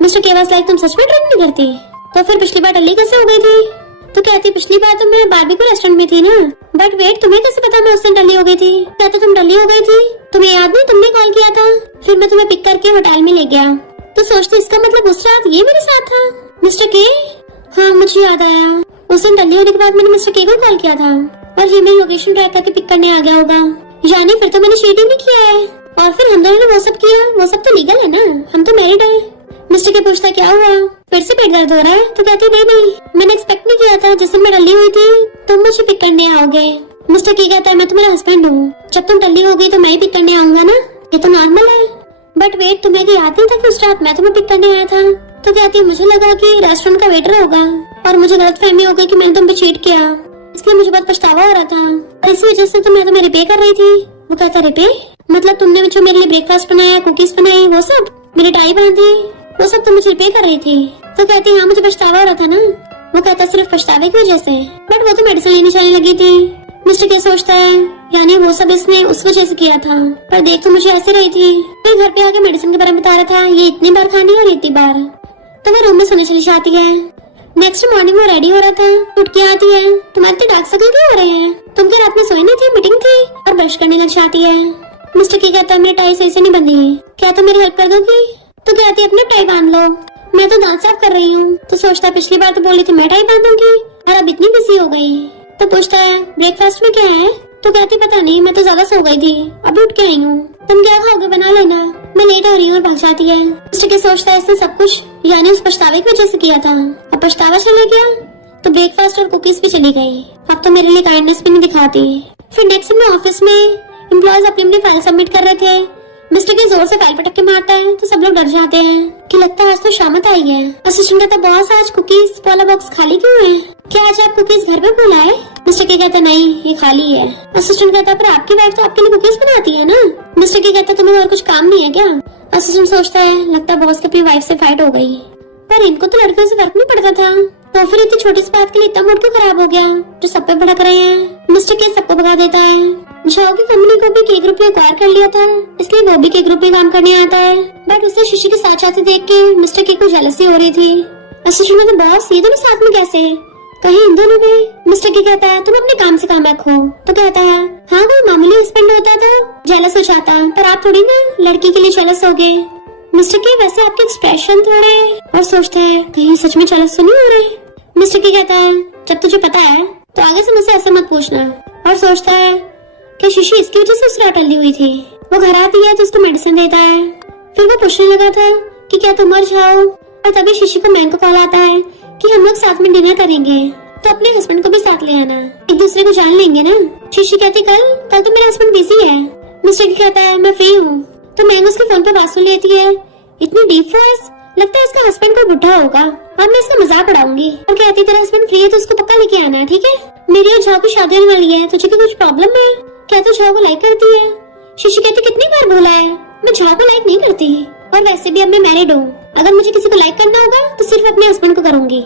मिस्टर केवास लाइक तुम सच में ड्रिंक नहीं करती? तो फिर पिछली बार टल्ली कैसे हो गई थी? तो कहती पिछली बार तो मैं बारबेक्यू रेस्टोरेंट में थी ना, बट वेट तुम्हें कैसे पता मैं उस दिन टल्ली हो गई थी? कहता तुम टल्ली हो गई थी, तुम्हें याद नहीं तुमने कॉल किया था, फिर मैं तुम्हें पिक करके होटल में ले गया। तो सोचती इसका मतलब उस रात ये मेरे साथ था। मिस्टर के हाँ मुझे याद आया, उस दिन टल्ली होने के बाद मैंने मिस्टर के को कॉल किया था और ये मेरी लोकेशन ट्रैक करके पिक करने आ गया होगा, यानी फिर तो मैंने चीटिंग नहीं किया है। और फिर हम दोनों ने वो सब किया, वो सब तो लीगल है ना, हम तो मैरिड है। मिस्टर के पूछता क्या हुआ, फिर से पेट दर्द हो रहा है? तो कहती नहीं मैंने एक्सपेक्ट नहीं किया था जिस दिन मैं टल्ली हुई थी तुम मुझे पिक करने आओगे। मिस्टर की कहता है मैं तुम्हारा हस्बैंड हूँ, जब तुम टल्ली हो गई तो मैं ही पिक करने आऊंगा ना, ये तो नॉर्मल है। बट वेट तुम्हें याद नहीं था कि उस रात मैं तुम्हें पिक करने आया था? तो कहती मुझे लगा कि रेस्टोरेंट का वेटर होगा और मुझे गलतफहमी हो गई कि मैंने तुम पे चीट किया, इसलिए मुझे बहुत पछतावा हो रहा था और इसी वजह से तो मैं तुम्हें रिपे कर रही थी। वो कहता रिपे मतलब तुमने जो मेरे लिए ब्रेकफास्ट बनाया, कुकीज बनाई, वो सब मेरी टाई बांधी, वो सब तुम मुझे रिपे कर रही थी? तो कहती हाँ मुझे पछतावा हो रहा था ना। वो कहता सिर्फ पछतावे की वजह से, बट वो तो मेडिसिन लेने चलने लगी थी। मिस्टर के सोचता है यानी वो सब इसने उस वजह से किया था, पर देख तो मुझे ऐसे रही थी। फिर घर पे आके मेडिसिन के बारे में बता रहा था, ये इतनी बार खानी और इतनी बार। तो वो रूम में सोने चली जाती है। नेक्स्ट मॉर्निंग वो रेडी हो रहा था, उठ के आती है, तुम्हारे तो डार्क सर्कल क्यों हो रहे हैं? तुम क्या रात में सोई नहीं थी, मीटिंग थी? और ब्रश करने लग जाती है। मिस्टर की कहता है मेरी टाई सही से नहीं बंधी है, क्या तुम मेरी हेल्प कर दोगी? तो कहती है अपनी टाई बांध लो, मैं तो दांत साफ कर रही हूँ। तो सोचता है पिछली बार तो बोली थी मैं टाई बांधूंगी और अब इतनी बिजी हो गई। तो पूछता है ब्रेकफास्ट में क्या है? तो कहती पता नहीं, मैं तो ज्यादा सो गई थी, अभी उठ के आई हूँ। तुम क्या खाओगे, बना लेना, मैं लेट हो रही हूँ। और भाग जाती है। मिस्टर के सोचता है इसने सब कुछ यानी उस पछतावे की वजह से किया था। अब पछतावा चले गया तो ब्रेकफास्ट और कुकीज भी चली गई। अब तो मेरे लिए काइंडनेस भी नहीं दिखाती। फिर नेक्स्ट में ऑफिस में एम्प्लॉयज अपनी अपनी फाइल सबमिट कर रहे थे। मिस्टर के जोर से फाइल पटक के मारता है तो सब लोग डर जाते हैं कि लगता है आज तो शामत आई है। असिस्टेंट कहता है बॉस आज कुकीज वाला बॉक्स खाली क्यों है, क्या आज आप कुकीज घर पे भूल आए? मिस्टर के कहता नहीं ये खाली है। असिस्टेंट कहता है पर आपकी वाइफ तो आपके लिए कुकीज बनाती है ना। मिस्टर के कहता है तुम्हें और कुछ काम नहीं है क्या? असिस्टेंट सोचता है लगता है बॉस की अपनी वाइफ से फाइट हो गई, पर इनको तो लड़कियों से फर्क नहीं पड़ता था, तो फिर इतनी छोटी सी बात के लिए इतना मूड क्यों खराब हो गया जो सब पे भड़क रहे हैं। मिस्टर के सबको भगा देता है। झाओ की कंपनी को भी के ग्रुप में एक्वायर कर लिया था, इसलिए वो भी के ग्रुप में काम करने आता है। बट उसे शीशी के साथ जाते देख के मिस्टर के को जेलसी हो रही थी। असिस्टेंट कहता बॉस ये दोनों साथ में कैसे, कहीं इन दोनों भी? मिस्टर की कहता है तुम अपने काम से काम रखो। तो कहता है हाँ कोई मामूली हस्बैंड होता तो जेलस हो जाता, पर आप थोड़ी ना लड़की के लिए जेलस हो गए। मिस्टर के वैसे आपके एक्सप्रेशन थोड़े, और सोचता है कहीं सच में जेलस तो नहीं हो रहे। मिस्टर की कहता है जब तुझे पता है तो आगे से मुझसे ऐसे मत पूछना। और सोचता है कि शीशी इसकी वजह से उससे अटली हुई थी। वो घर आती है तो उसको मेडिसिन देता है। फिर वो पूछने लगा था कि क्या तुम मर जाओ, और तभी शीशी को मैन को कॉल आता है कि हम लोग साथ में डिनर करेंगे, तो अपने हस्बैंड को भी साथ ले आना, एक दूसरे को जान लेंगे ना। शीशी कहती कल तो मेरा हस्बैंड बिजी है। मिस्टर की कहता है मैं फ्री हूँ। तो मैन उसके फोन पर बात सुन लेती है, इतनी डीप वॉइस, लगता है इसका हस्बैंड कोई बुढ़ा होगा, अब मैं इसका मजाक उड़ाऊंगी। और कहती तेरा हस्बैंड फ्री है तो उसको पक्का लेके आना है, ठीक है? मेरी और झाओ की शादी होने वाली है, तुझे कुछ प्रॉब्लम है क्या? तू झाओ को लाइक करती है? शीशी कहती कितनी बार बोला है मैं झाओ को लाइक नहीं करती, और वैसे भी अब मैं मैरिड हूँ, अगर मुझे किसी को लाइक करना होगा तो सिर्फ अपने हस्बैंड को करूंगी।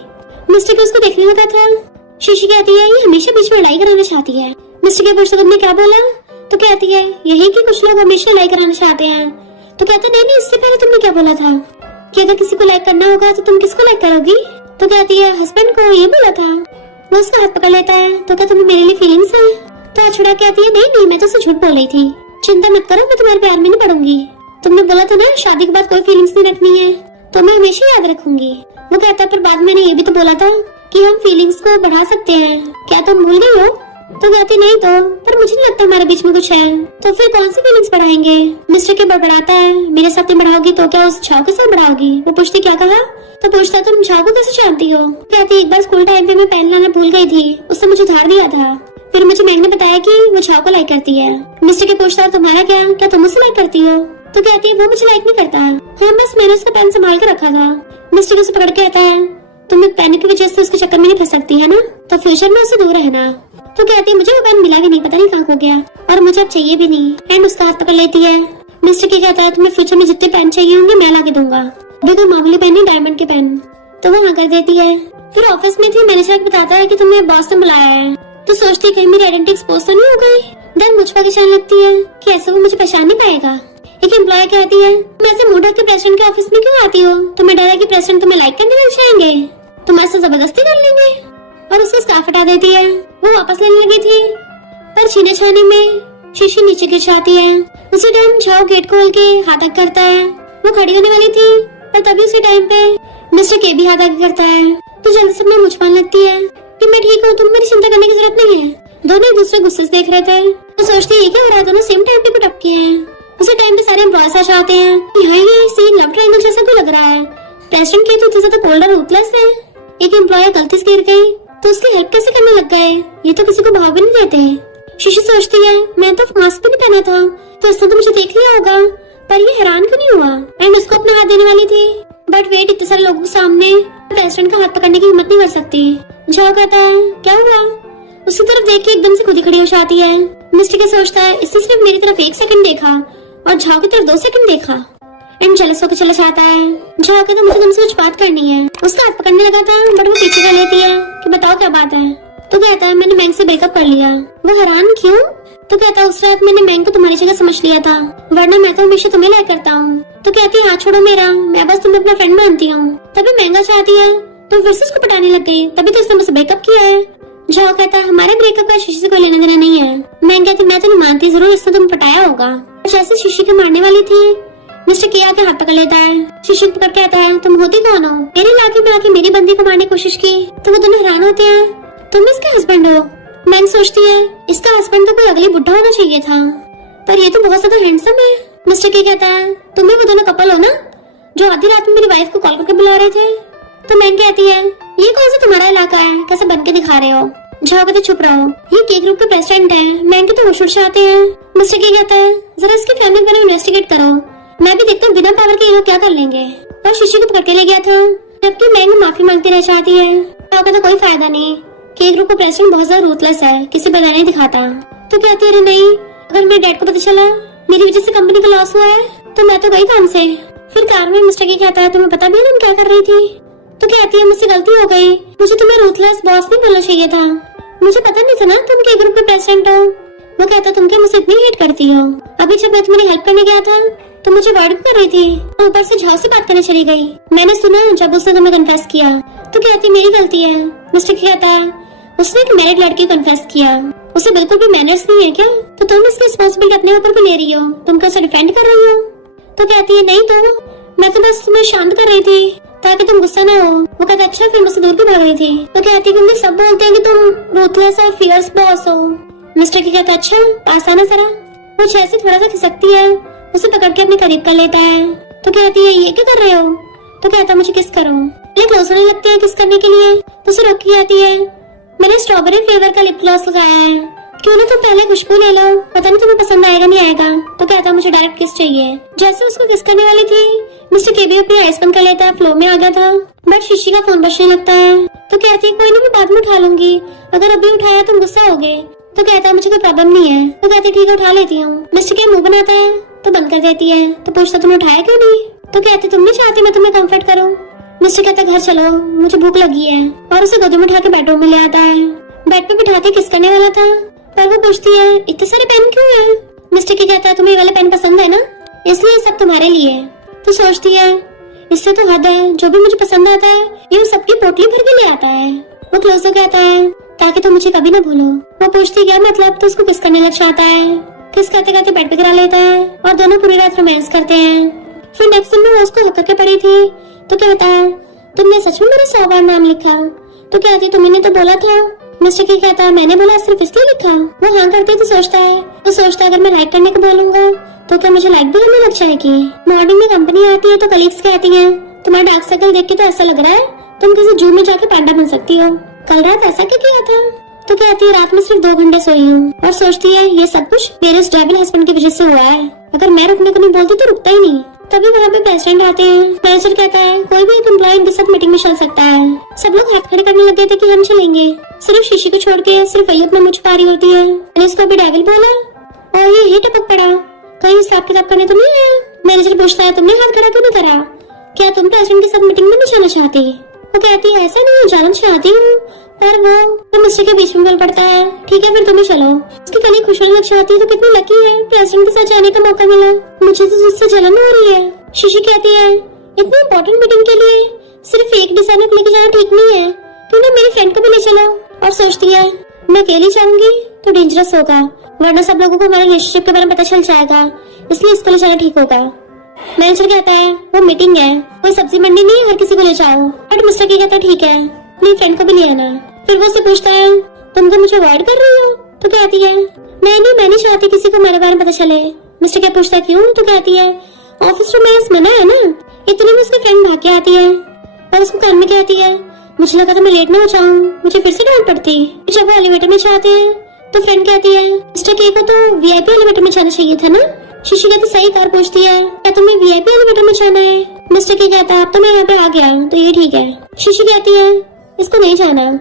मिस्टर के उसको देखने लगा था। शीशी कहती है ये हमेशा बीच में लड़ाई कराना चाहती है। मिस्टर के पूछता तुमने क्या बोला? तो कहती है यही कि कुछ लोग हमेशा लड़ाई कराना चाहते हैं। तो कहता नहीं इससे पहले तुमने क्या बोला था कि अगर किसी को लाइक करना होगा तो तुम किसको लाइक करोगी? तो कहती है हस्बैंड को, ये बोला था। वो उसका हाथ पकड़ लेता है। तो क्या तुम्हें मेरे लिए फीलिंग्स है? तो हाथ छुड़ा के आती है नहीं मैं तो उससे झूठ बोल रही थी, चिंता मत करो मैं तुम्हारे प्यार में नहीं पड़ूंगी, तुमने बोला था ना शादी के बाद कोई फीलिंग्स नहीं रखनी है, तो मैं हमेशा याद रखूंगी। वो कहता है पर बाद में मैंने ये भी तो बोला था कि हम फीलिंग्स को बढ़ा सकते हैं, क्या तुम भूल गई हो? तो कहती नहीं तो, पर मुझे नहीं लगता हमारे बीच में कुछ है, तो फिर कौन सी फीलिंग्स बढ़ाएंगे? मिस्टर के बड़बड़ाता है मेरे साथ नहीं बढ़ाओगी तो क्या उस झाओ के साथ बढ़ाओगी? वो पूछती क्या कहा? तो पूछता तुम झाओ को कैसे जानती हो? कहती एक बार स्कूल टाइम पे मैं पेन लाना भूल गई थी, उसने मुझे उधार दिया था, फिर मुझे मैम ने बताया कि वो झाओ को लाइक करती है। मिस्टर के पूछता तुम्हारा क्या तुम उसे लाइक करती हो? तो कहती है वो मुझे लाइक नहीं करता, हाँ बस मैंने उसका पेन संभाल के रखा था। मिस्टर उसे पकड़ के कहता है तुम एक पेन की वजह से उसके चक्कर में नहीं फंस सकती है ना, तो फ्यूचर में उससे दूर रहना। तो कहती है मुझे वो पेन मिला भी नहीं, पता नहीं कहाँ खो गया, और मुझे अब चाहिए भी नहीं। एंड उसका हाथ पकड़ लेती है। मिस्टर की कहता है तुम्हें फ्यूचर में जितने पेन चाहिए होंगे मैं ला के दूंगा, अभी कोई मामूली पेन नहीं डायमंड के पेन। तो वो हाँ कर देती है। फिर ऑफिस में थी मैनेजर बताता है कि तुम्हें बॉस ने बुलाया है, तो सोचती कहीं मेरी आइडेंटिटी एक्सपोज तो नहीं हो गई। देन मुझ पर परेशान लगती है कि ऐसे वो मुझे पहचान नहीं पाएगा। एक एम्प्लॉय कहती है तुम ऐसे मुंह ढक के प्रेसिडेंट के ऑफिस में क्यों आती हो? तुम्हें डर है कि प्रेसिडेंट तुम्हें लाइक करने लग जाएंगे, तुम्हारे से जबरदस्ती कर लेंगे, और उससे स्कार्फ हटा देती है। वो वापस लेने लगी थी पर छीने छाने में शीशी नीचे गिर जाती है। उसी टाइम झाओ गेट खोल के हाथ आगे करता है। वो खड़ी होने वाली थी पर तभी उसी टाइम पे मिस्टर के भी हाथ आगे करता है। तो जल्दी से अपने मुझ पान लगती है कि मैं ठीक हूँ, तुम मेरी चिंता करने की जरूरत नहीं है। दोनों एक दूसरे गुस्से से देख रहे थे। तो सोचती है क्या हो रहा है, दोनों सेम टाइम पे कुछ टपके हैं। उसी टाइम पे सारे एम्प्लॉयज आ जाते हैं। यहाँ ये सीन लव ट्रायंगल जैसा क्यों लग रहा है? प्रेसिडेंट की तो इतना ज्यादा कोल्ड और रूथलेस है। एक एम्प्लॉय गलती से गिर गई तो उसकी हेल्प कैसे करने लग गए? ये तो किसी को भाव भी नहीं देते। शीशी सोचती है मैं तो मास्क भी नहीं पहना था, तो इसने तो मुझे देख लिया होगा, पर ये हैरान क्यों नहीं हुआ? एंड उसको अपना हाथ देने वाली थी, बट वेट इतने सारे लोगों के सामने प्रेसिडेंट का हाथ पकड़ने की हिम्मत नहीं कर सकती। झाओ कहता है क्या हुआ? उसकी तरफ देख के एकदम से खुद ही खड़ी हो जाती है। मिस्टर के सोचता है इसने सिर्फ मेरी तरफ 1 सेकंड देखा और झाओ की तरफ 2 सेकंड देखा। एंड जेलस होकर चला जाता है। झाओ कहता मुझे तुमसे कुछ बात करनी है। उसका हाथ पकड़ने लगा था बट वो पीछे कर लेती है कि बताओ क्या बात है। तो कहता है मैंने मैंग से ब्रेकअप कर लिया। वो हैरान क्यों? तो कहता है उस रात मैंने मैंग को तुम्हारी जगह समझ लिया था, वरना मैं तो हमेशा तुम्हें लाइक करता हूँ। तो कहती है हाथ छोड़ो मेरा, मैं बस तुम्हें अपना फ्रेंड मानती हूँ। तभी महंगा चाहती है तो फिर से उसको पटाने लग गई, तभी तो उसने मुझसे ब्रेकअप किया है। जाओ कहता है हमारे ब्रेकअप का शीशी से कोई लेना देना नहीं है। मैं कहती मैं तो नहीं मानती, जरूर इसने तुम पटाया होगा। जैसे शीशी के मारने वाली थी, मिस्टर के आके हाथ पकड़ लेता है। शीशी पकड़ के कहता है तुम होती कौन हो? मेरे इलाके में आके मेरी बंदी को मारने की कोशिश की। तो वो दोनों हैरान होते हैं, तुम इसका हस्बैंड हो। मैंग सोचती है इसका हस्बैंड तो कोई अगली बुढ़ा होना चाहिए था, पर ये तो बहुत ज्यादा हैंडसम है। मिस्टर के कहता है तुम भी वो दोनों कपल हो ना जो आधी रात में मेरी वाइफ को कॉल करके बुला रहे थे? तो मैंग कहती है ये कौन सा तुम्हारा इलाका है, कैसे बन के दिखा रहे हो? जाओ कहते चुप रहो, ये केक ग्रुप के प्रेसिडेंट है। मैंग के तो होश उड़ आते हैं। मिस्टर के कहता है जरा इसकी फैमिली के बारे में इन्वेस्टिगेट करो, मैं भी देखता हूँ बिना पावर के ये लोग क्या कर लेंगे। और शीशी को पकड़ के ले गया था, जबकि मैंग माफी मांगती रह जाती है। तो कोई फायदा नहीं, केक ग्रुप का प्रेसिडेंट बहुत ज्यादा रूथलेस है, किसी पर नहीं दिखाता। तो कहती है नहीं, अगर मेरे डैड को पता चला मेरी वजह से कंपनी का लॉस हुआ है तो मैं तो गई काम से। फिर कार में मिस्टर के कहता है तुम्हें पता भी है तुम क्या कर रही थी? तो कहती है मुझसे गलती हो गई, मुझे तुम्हें रूथलेस बॉस नहीं बोलना चाहिए था, मुझे पता नहीं था ना तुम के ग्रुप के प्रेसिडेंट हो। वो कहता तुम क्या मुझसे इतनी हेट करती हो? अभी जब मैं तुम्हारी हेल्प करने गया था तो मुझे वर्ड कर रही थी, ऊपर से झाव से बात करने चली गई। मैंने सुना जब उसने तुम्हें कन्फेस किया। तो कहती मेरी गलती है। मिस्टर के कहता है उसने एक मैरिड लड़की कन्फेस किया, उसे बिल्कुल भी मैनर्स नहीं है क्या? तो तुम इसकी रिस्पॉन्सिबिलिटी अपने ऊपर भी ले रही हो, तुम कैसे डिफेंड कर रही हो? तो कहती है नहीं तो मैं तो बस तुम्हें शांत कर रही थी ताकि तुम गुस्सा ना हो। वो कहता अच्छा फिर मुझसे दूर क्यों भाग रही थी? तो कहती क्योंकि सब बोलते हैं कि तुम रूथलेस और फियर्स बॉस हो। मिस्टर की कहता अच्छा पास आना जरा। वो जैसे थोड़ा सा खिसकती है, उसे पकड़ के अपने करीब कर लेता है। तो कहती है ये क्या कर रहे हो? तो कहता मुझे किस करो। ये क्लोज होने लगती है किस करने के लिए, तो उसे रोक के आती है मैंने स्ट्रॉबेरी फ्लेवर का लिप ग्लॉस लगाया है, क्यों ना तुम पहले खुशबू ले लो, पता नहीं तुम्हें पसंद आएगा नहीं आएगा। तो कहता मुझे डायरेक्ट किस चाहिए। जैसे उसको किस करने वाली थी, मिस्टर के भी अपनी आइस बंद कर लेता है, फ्लो में आ गया था। बट शीशी का फोन बजने लगता है। तो कहती है कोई नहीं मैं बाद में उठा लूंगी, अगर अभी उठाया तुम गुस्सा होगे। तो कहता है मुझे कोई प्रॉब्लम नहीं है। तो कहती ठीक है उठा लेती हूँ। मिस्टर के मुंह बनाता है तो बंद कर देती है। तो पूछता तुमने उठाया क्यों नहीं? तो कहती तुम नहीं चाहती मैं तुम्हें कम्फर्ट करूँ। मिस्टर कहता घर चलो मुझे भूख लगी है, और उसे गोदी में उठा के बेडरूम में ले आता है। बेड पे बिठाते किस करने वाला था, पर वो पूछती है इतने सारे पेन क्यों है? मिस्टर की कहता है तुम्हें वाला पेन पसंद है ना, इसलिए सब तुम्हारे लिए। तो सोचती है इससे तो हद है, जो भी मुझे पसंद आता है ये सबकी पोटली भर के ले आता है। वो क्लोज हो कहता है ताकि तुम मुझे कभी ना भूलो। वो पूछती क्या मतलब, तो उसको किस करने लग जाता है। किस करते करते बेड पे गिरा लेता है और दोनों पूरी रात रोमांस करते हैं। फिर नेक्स्ट दिन में वो उसको हक करके पड़ी थी। तो कहता है तुमने सच में मेरा 100 बार नाम लिखा? तो कहती तुमने तो बोला था। मिस्टर की कहता है मैंने बोला सिर्फ इसलिए लिखा? वो हाँ करती तो सोचता है अगर मैं लाइक करने को बोलूंगा तो क्या मुझे लाइक भी करने लग जाएगी। मॉर्निंग में कंपनी आती है तो कलीग्स कहती हैं तुम्हारा डार्क सर्कल देख के तो ऐसा लग रहा है तुम किसी जू में जाके पांडा बन सकती हो। कल रात ऐसा क्या किया था? तो कहती है रात में सिर्फ 2 घंटे सोई हूँ, और सोचती है ये सब कुछ मेरे उस डेविल हस्बैंड की वजह से हुआ है, अगर मैं रुकने को नहीं बोलती तो रुकता ही नहीं। तभी वहाँ पे प्रेसिडेंट आते हैं। मैनेजर कहता है कोई भी एक एम्प्लॉय इनके साथ मीटिंग में चल सकता है। सब लोग हाथ खड़े करने लग गए थे कि हम चलेंगे, सिर्फ शीशी को छोड़ के सिर्फ वही अपना मुझ पा रही होती है। मैंने उसको अभी डेविल बोला और ये टपक पड़ा, कहीं हिसाब किताब करने तो नहीं आया। मैनेजर पूछता है तुमने हाथ खड़ा क्यों नहीं करा, क्या तुम प्रेसिडेंट के साथ मीटिंग में नहीं जाना चाहती? वो कहती है ऐसा नहीं जाना चाहती हूँ, पर वो मिस्टर के बीच में बोल पड़ता है ठीक है फिर तुम्हें चलो। उसकी कली खुश होने लग जाती है तो कितनी लकी है, प्रेसिडेंट के साथ जाने का मौका मिला, मुझे तो उससे जलन हो रही है। शीशी कहती है इतनी इंपॉर्टेंट मीटिंग के लिए सिर्फ एक डिजाइनर को लेके जाना ठीक नहीं है, क्यों ना मेरी फ्रेंड को भी ले चलो। और सोचती है मैं अकेली जाऊंगी तो डेंजरस होगा, वरना सब लोगों को हमारे रिलेशनशिप के बारे में पता चल जाएगा, इसलिए इसको ले जाना ठीक होगा। मैनेजर कहता है वो मीटिंग है, कोई सब्जी मंडी नहीं है, हर किसी को ले जाओ। बट मिस्टर की कहता है ठीक है अपनी फ्रेंड को भी ले आना। फिर वो से पूछता है तुम तो मुझे अवॉइड कर रही हो? तो कहती है नहीं मैं नहीं चाहती किसी को मेरे बारे में पता चले। मिस्टर क्या पूछता है क्यों? तो कहती है ऑफिस रोमांस मना है ना। इतने में उसकी फ्रेंड भाग के आती है और उसको कान में कहती है मुझे लगा था मैं लेट ना हो जाऊं, मुझे फिर से डांट पड़ती। जब वो एलिवेटर में जाते हैं तो फ्रेंड कहती है मिस्टर के को तो वीआईपी एलिवेटर में जाना चाहिए था ना। शीशी कहती सही कार पूछती है क्या तुम्हें वीआईपी एलिवेटर में जाना है? मिस्टर की कहता है अब तो मैं यहाँ पे आ गया तो ये ठीक है। शीशी कहती है इसको नहीं जाना।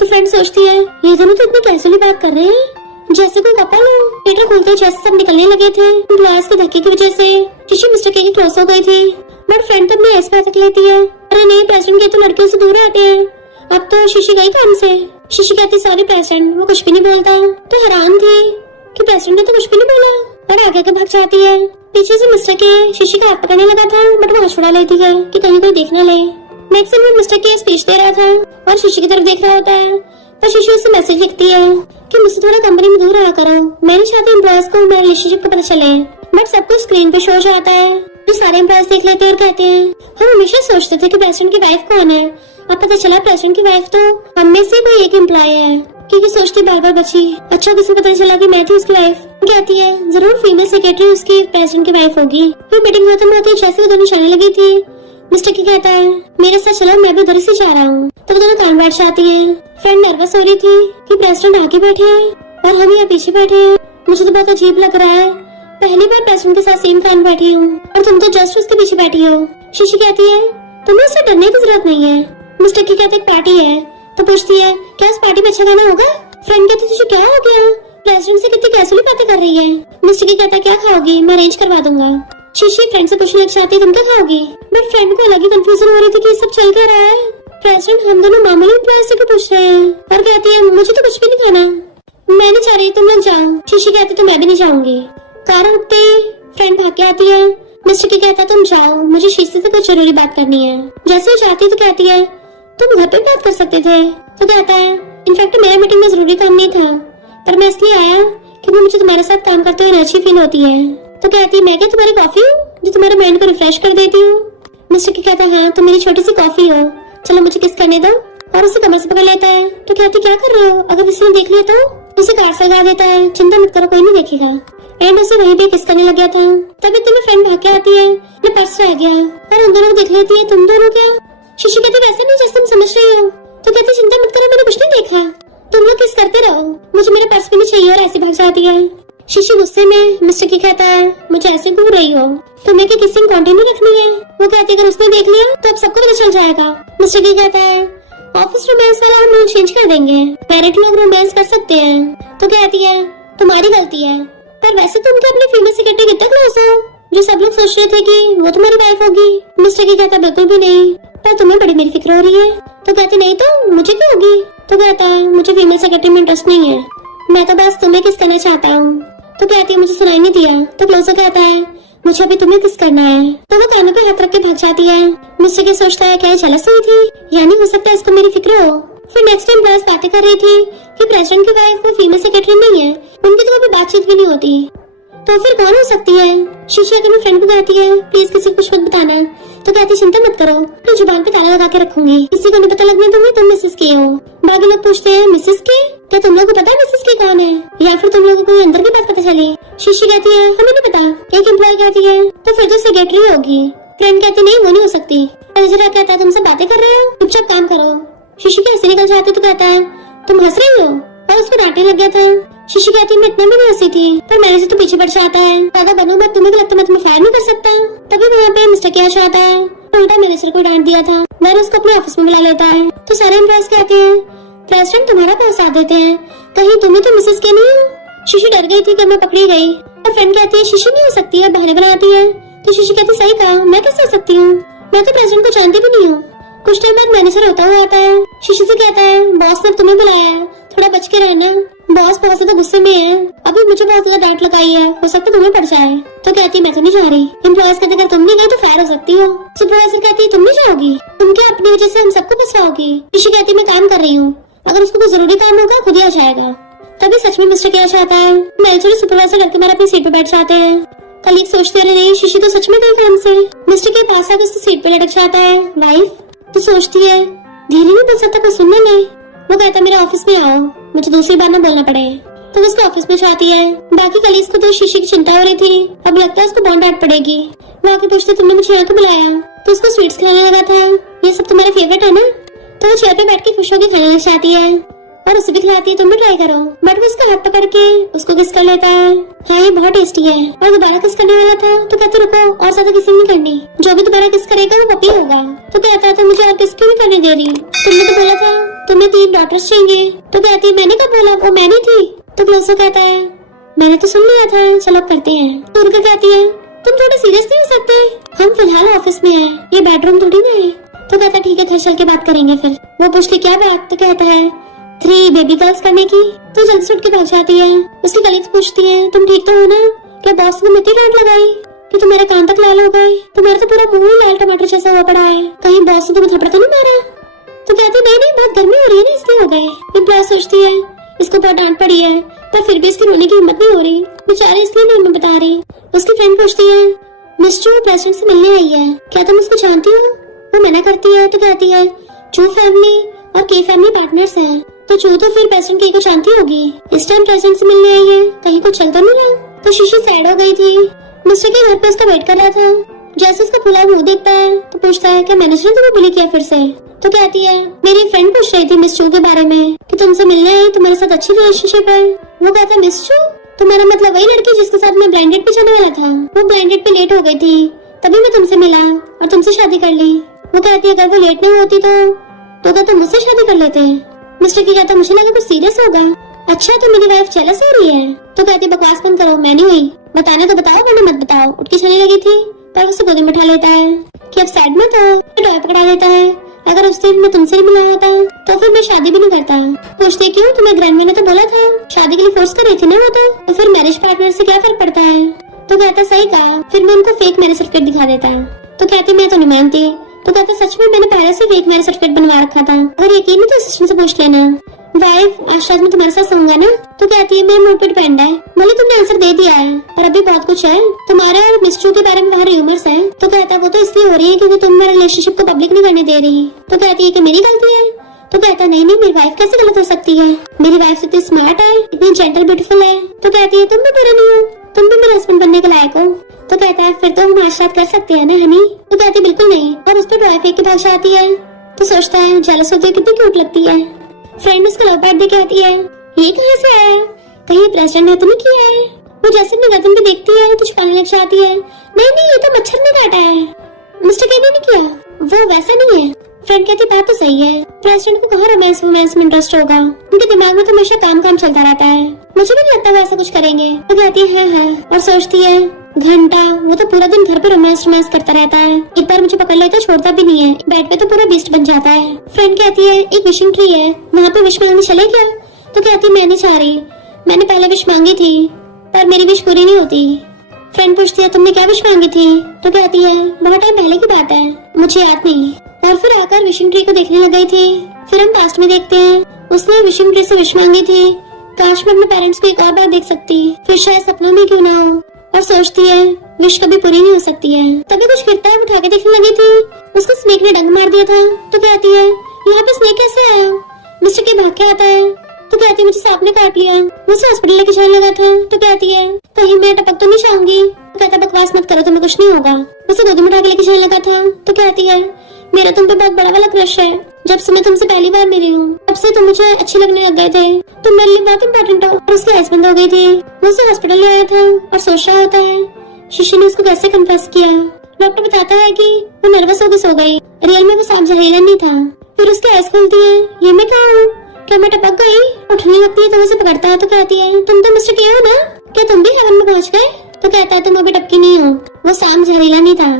तो फ्रेंड सोचती है ये दोनों तो इतनी कैजुअली बात कर रहे हैं जैसे कोई कपल हो। थिएटर खुलते जैसे सब निकलने लगे थे, ग्लास के धक्के की वजह से शीशी मिस्टर के क्लोज हो गई थी। बट फ्रेंड तो अपने ऐसे बात लेती है अरे नहीं प्रेसिडेंट के तो लड़कियों से दूर रहते हैं, अब तो शीशी गई काम से। शीशी कहती सॉरी प्रेसिडेंट, वो कुछ भी नहीं बोलता। तो हैरान थी कि प्रेसिडेंट ने तो कुछ भी नहीं बोला और आगे के भाग जाती है। पीछे से मिस्टर के शीशी का हाथ पकड़ने लगा था बट वो छुड़ा लेती है कि कहीं कोई देख न ले। नेक्स्ट वो मिस्टर की स्पीच दे रहा था और शीशी की तरफ देख रहा होता है, पर शीशी उससे मैसेज लिखती है कि मुझसे थोड़ा कंपनी में दूर रहा करो, मैं नहीं चाहती एम्प्लॉयज को मेरे रिलेशनशिप का पता चले। बट सब कुछ स्क्रीन पे शो हो जाता है, जो सारे एम्प्लॉयज देख लेते हैं और कहते हैं हम हमेशा सोचते थे कि प्रेसिडेंट की वाइफ कौन है, अब पता चला प्रेसिडेंट की वाइफ तो हम में से कोई एक एम्प्लॉय है। क्योंकि सोचती बार बार बची, अच्छा किसी को पता चला कि मैं थी उसकी वाइफ। कहती है जरूर फीमेल सेक्रेटरी उसकी प्रेसिडेंट की वाइफ होगी। फिर मीटिंग खत्म होती है, जैसे वो दोनों चलने लगी थी मिस्टर की कहता है मेरे साथ चलो, मैं भी उधर से जा रहा हूँ। तो वो दोनों कान बैठ जाती है। फ्रेंड नर्वस हो रही थी कि प्रेसिडेंट आगे बैठे हैं और हम यहाँ पीछे बैठे हैं, मुझे तो बहुत अजीब लग रहा है, पहली बार प्रेसिडेंट के साथ सेम कान बैठी हूँ और तुम तो जस्ट उसके पीछे बैठी हो। शीशी कहती है तुम्हें उससे डरने की जरूरत नहीं है। मिस्टर की कहते पार्टी है, तो पूछती है क्या उस पार्टी में अच्छा गाना होगा। फ्रेंड कहती तुझे क्या हो गया, प्रेसिडेंट से कितनी कैजुअली बातें कर रही है। मिस्टर की कहता क्या खाओगी, मैं अरेंज करवा दूंगा। शीशी फ्रेंड से पूछने लग जाती है तुम क्या खाओगी, बट फ्रेंड को अलग ही कंफ्यूजन हो रही थी कि ये सब चल क्या रहा है। प्रेसिडेंट हम दोनों मामूली एम्प्लॉयज से पूछ रहे हैं और कहती है मुझे तो कुछ भी नहीं खाना, मैं नहीं चाह रही, तुम लोग जाओ। शीशी कहती तो मैं भी नहीं जाऊंगी। कार उठते फ्रेंड भाग के आती है। मिस्टर की कहता तुम जाओ, मुझे शीशी से कुछ जरूरी बात करनी है। जैसे वो जाती तो कहती है तुम घर पे बात कर सकते थे। तो कहता है इनफैक्ट मेरा मीटिंग में जरूरी काम नहीं था, पर मैं इसलिए आया क्योंकि मुझे तुम्हारे साथ काम करते हुए एनर्जी फील होती है। तो कहती है मैं क्या तुम्हारी कॉफी हूँ जो तुम्हारे माइंड को रिफ्रेश कर देती हूँ। मिस्टर की कहता है हाँ तुम मेरी छोटी सी कॉफी हो, चलो मुझे किस करने दो। और उसे कमर से पकड़ लेता है। तो कहती क्या कर रहे हो, अगर किसी ने देख लिया तो उसे कार से लगा देता है, चिंता मत करो कोई नहीं देखेगा। एंड उसे वहीं पे किस करने लग गया था। तभी तुम्हें फ्रेंड भाग के आती है, अपना पर्स रह गया और उन दोनों को देख लेती है। तुम दोनों क्या। शीशी कहती वैसे नहीं जैसे तुम समझ रही हो। तो कहती चिंता मत करो मैंने कुछ नहीं देखा, तुम लोग किस करते रहो, मुझे मेरा पर्स भी नहीं चाहिए। और ऐसे भाग जाती है। शीशी गुस्से में मिस्टर की कहता है मुझे ऐसे घूर रही हो, तुम्हें क्या किसिंग कंटिन्यू रखनी है। वो कहती है अगर उसने देख लिया तो अब सबको पता चल जाएगा। मिस्टर की कहता है ऑफिस रोमांस वाला हम लोग चेंज कर देंगे, मैरिड लोग रोमांस कर सकते हैं। तो कहती है तुम्हारी गलती है, पर वैसे तुम क्या अपनी फीमेल सेक्रेटरी कितना क्लोज हो जो सब लोग सोच रहे थे कि वो तुम्हारी वाइफ होगी। मिस्टर की कहता बिल्कुल भी नहीं, पर तुम्हें बड़ी मेरी फिक्र हो रही है। तो कहती नहीं तो मुझे क्या होगी। तो कहता है मुझे फीमेल सेक्रेटरी में इंटरेस्ट नहीं है, मैं तो बस तुम्हें किस करना चाहता हूँ। तो कहती है मुझे सुनाई नहीं दिया। तो क्लोजर कहता है मुझे अभी तुम्हें किस करना है। तो वो कानों पे हाथ रख के भाग जाती है। मिस्टर के सोचता है क्या जेलस हुई थी, यानी हो सकता है इसको मेरी फिक्र हो। फिर नेक्स्ट टाइम बॉस बातें कर रही थी कि प्रेसिडेंट की वाइफ वो फीमेल सेक्रेटरी नहीं है, उनकी तो कभी बातचीत भी नहीं होती, तो फिर कौन हो सकती है। शीशी आकर मेरी फ्रेंड को कहती है प्लीज किसी को कुछ मत बताना। तो कहती चिंता मत करो, तो जुबान पे ताला लगा के रखूंगी, किसी को नहीं पता लगने दूंगी तुम मिसेस के हो। बाकी लोग पूछते हैं मिसेस के, क्या तुम लोगों को पता है मिसेस के कौन है, या फिर तुम लोगों को अंदर की बात पता चली। शीशी कहती है हमें नहीं पता। एक एम्प्लॉय कहती है तो फिर तो सेक्रेटरी होगी। फ्रेंड कहती नहीं वो नहीं हो सकती। मैनेजर कहता है तुम सब बातें कर रहे हो, चुपचाप काम करो। शीशी कैसे निकल जाती तो कहता है तुम हंस रही हो, और उसको डांटने लग गया था। शीशी कहती मैं इतना भी नहीं हंसी थी, पर मैनेजर तो पीछे बढ़ जाता है, ज्यादा बनो मत, तुम्हें लगता मैं तुम्हें फायर नहीं कर सकता। तभी वहाँ पे मिस्टर कैश आता है, उल्टा मैनेजर को डांट दिया था, मैंने उसको अपने ऑफिस में बुला लेता है। तो सारे एम्प्लॉयज कहते हैं प्रेसिडेंट तुम्हारा बहुत साथ देते हैं, कहीं तुम्हें तो मिसेस के नहीं हो। शीशी डर गई थी कि मैं पकड़ी गई, और फ्रेंड कहती है शीशी नहीं हो सकती है, बहाने बनाती है। तो शीशी कहती सही कहा, मैं कैसे हो सकती हूँ, मैं तो प्रेसिडेंट को जानती भी नहीं हूँ। कुछ टाइम बाद मैनेजर होता हुआ आता है। शीशी से कहता है बॉस ने तुम्हें बुलाया है, थोड़ा बच के रहना, बॉस बहुत ज्यादा गुस्से में है, अभी मुझे बहुत ज्यादा डांट लगाई है, हो सकता तुम्हें पड़ जाए। तो कहती मैं तो नहीं जा रही। एम्प्लॉयज कहते अगर तुम नहीं गई तो फायर हो सकती हो। सुपरवाइजर कहती तुम नहीं जाओगी, तुम क्या अपनी वजह से हम सबको फंसाओगी। शीशी कहती मैं काम कर रही हूँ, अगर उसको कोई जरूरी काम होगा खुद ही आ जाएगा। तभी सच में मिस्टर कैश आता है। मैनेजर सुपरवाइजर डर के मारे अपनी सीट पे बैठ जाते हैं। कलीग सोचते रहे शीशी तो सच में गई काम से। मिस्टर के पास आकर उसकी सीट पे लटक जाता है। वाइफ तो सोचती है धीरे नहीं बोल सकता, कोई सुनने नहीं। वो कहता मेरे ऑफिस में आओ, मुझे दूसरी बार ना बोलना पड़े। तो उसके ऑफिस में जाती है। बाकी कलीग्स को तो शीशी की चिंता हो रही थी, अब लगता है उसको बहुत डांट पड़ेगी। वो आके पूछते तुमने मुझे यहाँ क्यों बुलाया। तो उसको स्वीट्स खिलाने लगा था, ये सब तुम्हारे फेवरेट है ना। तो वो चेयर पे बैठ के खुश होकर खाने लग जाती है और उसे भी खिलाती है तुम भी ट्राई करो। बट वो उसका हाथ पकड़ के उसको किस कर लेता है। हाँ ये बहुत टेस्टी है। और दोबारा किस करने वाला था तो कहते रुको और ज्यादा किसी नहीं करनी, जो भी दोबारा किस करेगा वो पपी होगा। तो कहता था मुझे और किस क्यों नहीं करने दे रही, तुमने तो बोला था तुम्हें 3 डॉटर्स चाहिए। तो कहती मैंने कब बोला, वो मैंने थी। तो क्लोजर कहता है मैंने तो सुन लिया था, चलो करते हैं। तो उनका कहती है तुम थोड़े सीरियस नहीं हो सकते, हम फिलहाल ऑफिस में हैं, ये बेडरूम थोड़ी ना है। तो कहता ठीक है घर चल के बात करेंगे। फिर वो पूछती क्या बात। तो कहता है 3 बेबी गर्ल्स करने की। तो जल्दी से उठ के भाग जाती है। उसकी कलीग्स पूछती है तुम ठीक तो हो ना? क्या बॉस ने इतनी डांट लगाई कि तुम्हारे कान तक लाल हो गए? तुम्हारा तो पूरा मुंह ही लाल टमाटर जैसा हुआ पड़ा है। कहीं बॉस ने तुम्हें थप्पड़ तो नहीं मारा? तो कहती नहीं नहीं, बहुत गर्मी हो रही है ना इसलिए हो गए। एम्प्लॉय सोचती है इसको बहुत डांट पड़ी है, पर फिर भी इसकी रोने की हिम्मत नहीं हो रही बेचारी, इसलिए नहीं मैं बता रही। उसकी फ्रेंड पूछती है मिस चू प्रेसिडेंट से मिलने आई है, क्या तुम उसको जानती हो? वो मना करती है। तो कहती है चू फैमिली और के फैमिली पार्टनर्स हैं, तो चू तो फिर प्रेसिडेंट के को जानती होगी। इस टाइम प्रेसिडेंट से मिलने आई है, कहीं कुछ चल तो नहीं रहा? तो शीशी सैड हो गई थी। मिस्टर के घर पे उसका वेट कर रहा था। जैसे उसका फुला मुंह देखता है तो पूछता है क्या मैनेजर ने तुम्हें बुली किया फिर से? तो कहती है मेरी फ्रेंड पूछ रही थी मिस चू के बारे में कि तुमसे मिलने आई, तुम्हारे साथ अच्छी रिलेशनशिप है। वो कहता है मिस चू तुम्हारा मतलब वही लड़की जिसके साथ मैं ब्लाइंड डेट पे जाने वाला था? वो ब्लाइंड डेट पे लेट हो गई थी, तभी मैं तुमसे मिला और तुमसे शादी कर ली। वो कहती है अगर वो लेट नहीं होती तो तुम मुझसे शादी कर लेते। मिस्टर की कहता मुझे लगा कुछ सीरियस होगा। अच्छा तो मेरी वाइफ जेलस हो रही है? तो कहती बकवास बंद करो, मैं नहीं हुई। बताने तो बताओ वरना मत बताओ। उठ के चलने लगी थी पर उसे गोदी में उठा लेता है कि अब सैड मत हो, टॉय पकड़ा देता है। अगर उस दिन मैं तुमसे मिला होता तो फिर मैं शादी भी नहीं करता। पूछते क्यों? तुम्हें ग्रैंडमा ने तो बोला था, शादी के लिए फोर्स कर रही थी ना वो तो फिर मैरिज पार्टनर से क्या फर्क पड़ता है? तो कहता सही कहा, फिर मैं उनको फेक मैरिज सर्टिफिकेट दिखा देता है। तो कहती मैं तो नहीं मानती। तो कहता सच में मैंने पहले से फेक मैरिज सर्टिफिकेट बनवा रखा था, अगर यकीन नहीं तो असिस्टेंट से पूछ लेना। वाइफ आज रात में तुम्हारे साथ सोऊंगा ना? तो कहती है मेरे मूड पे डिपेंड है। भले तुमने आंसर दे दिया है पर अभी बहुत कुछ है। तुम्हारे और मिस चू के बारे में वहाँ र्यूमर्स है। तो कहता है वो तो इसलिए हो रही है क्योंकि तुम मेरे रिलेशनशिप को पब्लिक नहीं करने दे रही। तो कहती है कि मेरी गलती है। तो कहता नहीं नहीं मेरी वाइफ कैसे गलत हो सकती है? मेरी वाइफ इतनी स्मार्ट है, इतनी जेंटल ब्यूटीफुल है। तो कहती है तुम भी बुरा नहीं हो, तुम भी मेरे हस्बैंड बनने के लायक हो। तो कहता है फिर तो हम आज रात कर सकते हैं ना हनी? तो कहती बिल्कुल नहीं और उस पर टॉय फेंक के भाग जाती है। तो सोचता है जेलस होती है कितनी क्यूट लगती है। फ्रेंड उसका लव बर्ड देके आती है, ये कहाँ से आया? कहीं प्रेसिडेंट ने तो नहीं किया है? वो जैसे अपने गर्दन पे देखती है तो छुपाने लग जाती है। नहीं नहीं ये तो मच्छर ने काटा है, मिस्टर के ने नहीं किया, वो वैसा नहीं है। फ्रेंड कहती बात तो सही है, प्रेसिडेंट को कहाँ रोमांस में इंटरेस्ट होगा, उनके दिमाग में तो हमेशा काम चलता रहता है, मुझे भी नहीं लगता वो ऐसा कुछ करेंगे। तो कहती है और सोचती है घंटा वो तो पूरा दिन घर पे रोमांस करता रहता है, एक बार मुझे पकड़ लेता छोड़ता भी नहीं है, बेड पे तो पूरा बीस्ट बन जाता है। फ्रेंड कहती है एक विशिंग ट्री है, वहाँ पे विश मांगने चले क्या? तो कहती मैं नहीं चाह रही, मैंने पहले विश मांगी थी पर मेरी विश पूरी नहीं होती। फ्रेंड पूछती है तुमने क्या विश मांगी थी? तो कहती है बहुत टाइम पहले की बात है, मुझे याद नहीं। और फिर आकर विशिंग ट्री को देखने लग गई थी। फिर हम पास्ट में देखते हैं उसने विशिंग ट्री से विश मांगी थी, काश मैं अपने पेरेंट्स को एक और बार देख सकती, फिर शायद सपनों में क्यों ना हो। और सोचती है विश कभी पूरी नहीं हो सकती है। तभी कुछ गिरता है, उठा के देखने लगी थी, उसको स्नेक ने डंक मार दिया था। तो कहती है यहाँ पे स्नेक कैसे आया? मिस्टर के भाग के आता है। तो कहती है मुझे सांप ने काट लिया, मुझे हॉस्पिटल लेके जाने लगा था। तो कहती है कहीं मैं टपक तो नहीं जाऊंगी? तो कहता बकवास मत करो, तुम्हें कुछ नहीं होगा, उसे गोदी में उठा के लेके जाने लगा था। तो कहती है मेरा तुम पे बहुत बड़ा वाला क्रश है, जब से मैं तुमसे पहली बार मिली हूँ तब से तुम मुझे अच्छे लगने लग गए थे, तुम मेरे लिए बहुत इंपॉर्टेंट हो। और उसकी आइस बंद हो गई थी, वो उसे हॉस्पिटल ले आया था और सोच रहा होता है शीशी ने उसको कैसे कन्फेस किया। डॉक्टर बताता है कि वो नर्वस होकर सो गई, रियल में वो सांप जहरीला नहीं था। फिर उसकी आइस खुलती है, ये मैं क्या हूँ? क्या मैं टपक गई? उठने लगती है तो उसे पकड़ता है। तो कहती है तुम तो मिस्टर के हो ना, क्या तुम भी हेवन में पहुँच गए? तो कहता है तुम अभी टपकी नहीं हो, वो सांप जहरीला नहीं था।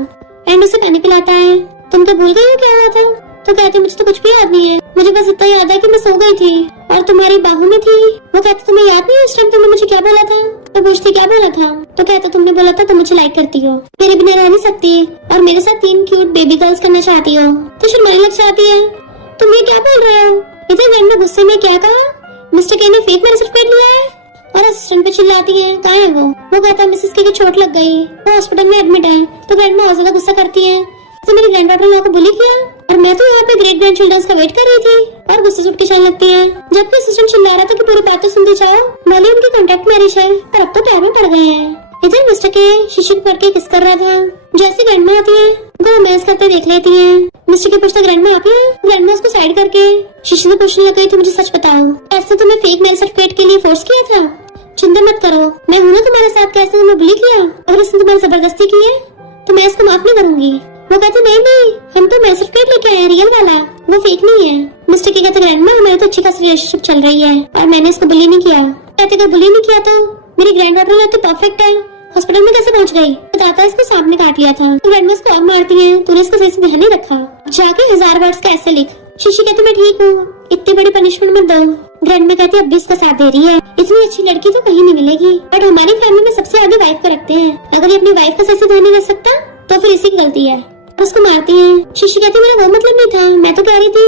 एंड उसे पानी पिलाता है, तुम तो भूल गई हो क्या हुआ था? तो कहती मुझे तो कुछ भी याद नहीं है, मुझे बस इतना याद है कि मैं सो गई थी और तुम्हारी बाहों में थी। वो कहती तुम्हें याद नहीं है उस टाइम तुमने मुझे क्या बोला था? तो पूछती क्या बोला था? तो कहता तुमने बोला था तुम मुझे लाइक करती हो, मेरे बिना रह नहीं सकती और मेरे साथ 3 क्यूट बेबी गर्ल्स करना चाहती हो। तो शर्माने लग जाती है, तुम ये क्या बोल रहे हो? इतने घर में गुस्से में क्या कहा? मिस्टर के ने फेक मैरिज सर्टिफिकेट लिया है? और असिस्टेंट पे चिल्लाती है कहाँ है वो? वो कहता मिसेस के चोट लग गई, वो हॉस्पिटल में एडमिट है। तो ग्रैंडमा और ज्यादा गुस्सा करती है, तो मेरी ग्रैंड डॉटर लोगों को बुली किया और मैं तो यहाँ पे ग्रेट ग्रैंड चिल्ड्रंस का वेट कर रही थी। और गुस्से से उठ के चलने लगती है, जबकि असिस्टेंट चिल्ला रहा था कि पूरी बात तो सुनते जाओ, भले उनकी कॉन्ट्रैक्ट मैरिज है पर अब तो प्यार में पड़ गए हैं। इधर मिस्टर के शीशी को करके किस कर रहा था, जैसे ग्रैंडमा आती है वो रोमांस करते देख लेती है। मिस्टर के पूछता ग्रैंडमा आप हैं? ग्रैंडमा उसको साइड करके शीशी से पूछने लग गई थी मुझे सच बताओ, ऐसे तुम्हें फेक मैरिज सर्टिफिकेट के लिए फोर्स किया था? चिंता मत करो, मैं हूँ ना तुम्हारे साथ, कैसे तुम्हें बुली किया, अगर इसने तुम्हारी जबरदस्ती की है तो मैं इसको माफ नहीं करूंगी। वो कहते नहीं हम तो मैरिज सर्टिफिकेट लेके आए हैं रियल वाला, वो फेक नहीं है। मिस्टर के कहते ग्रैंडमा हमारी तो अच्छी खासी रिलेशनशिप चल रही है और मैंने इसको बुली नहीं किया। कहते अगर बुली नहीं किया तो मेरी ग्रैंड डॉटर तो परफेक्ट है, हॉस्पिटल में कैसे पहुंच गई? बताता है इसको सांप ने काट लिया था। तो ग्रैंडमा इसको और मारती है, तूने इसको सही से ध्यान नहीं रखा, जाके 1000 वर्ड्स का ऐसे लिख शीशी कहती मैं ठीक हूँ, इतनी बड़ी पनिशमेंट मत दो। ग्रैंडमा कहती अब भी इसका साथ दे रही है, इतनी अच्छी लड़की तो कहीं नहीं मिलेगी। बट हमारी फैमिली में सबसे आगे वाइफ को रखते हैं, अगर ये अपनी वाइफ का सही ध्यान नहीं रख सकता तो फिर इसी की गलती है, उसको मारती है। शीशी कहती मेरा वो मतलब नहीं था, मैं तो कह रही थी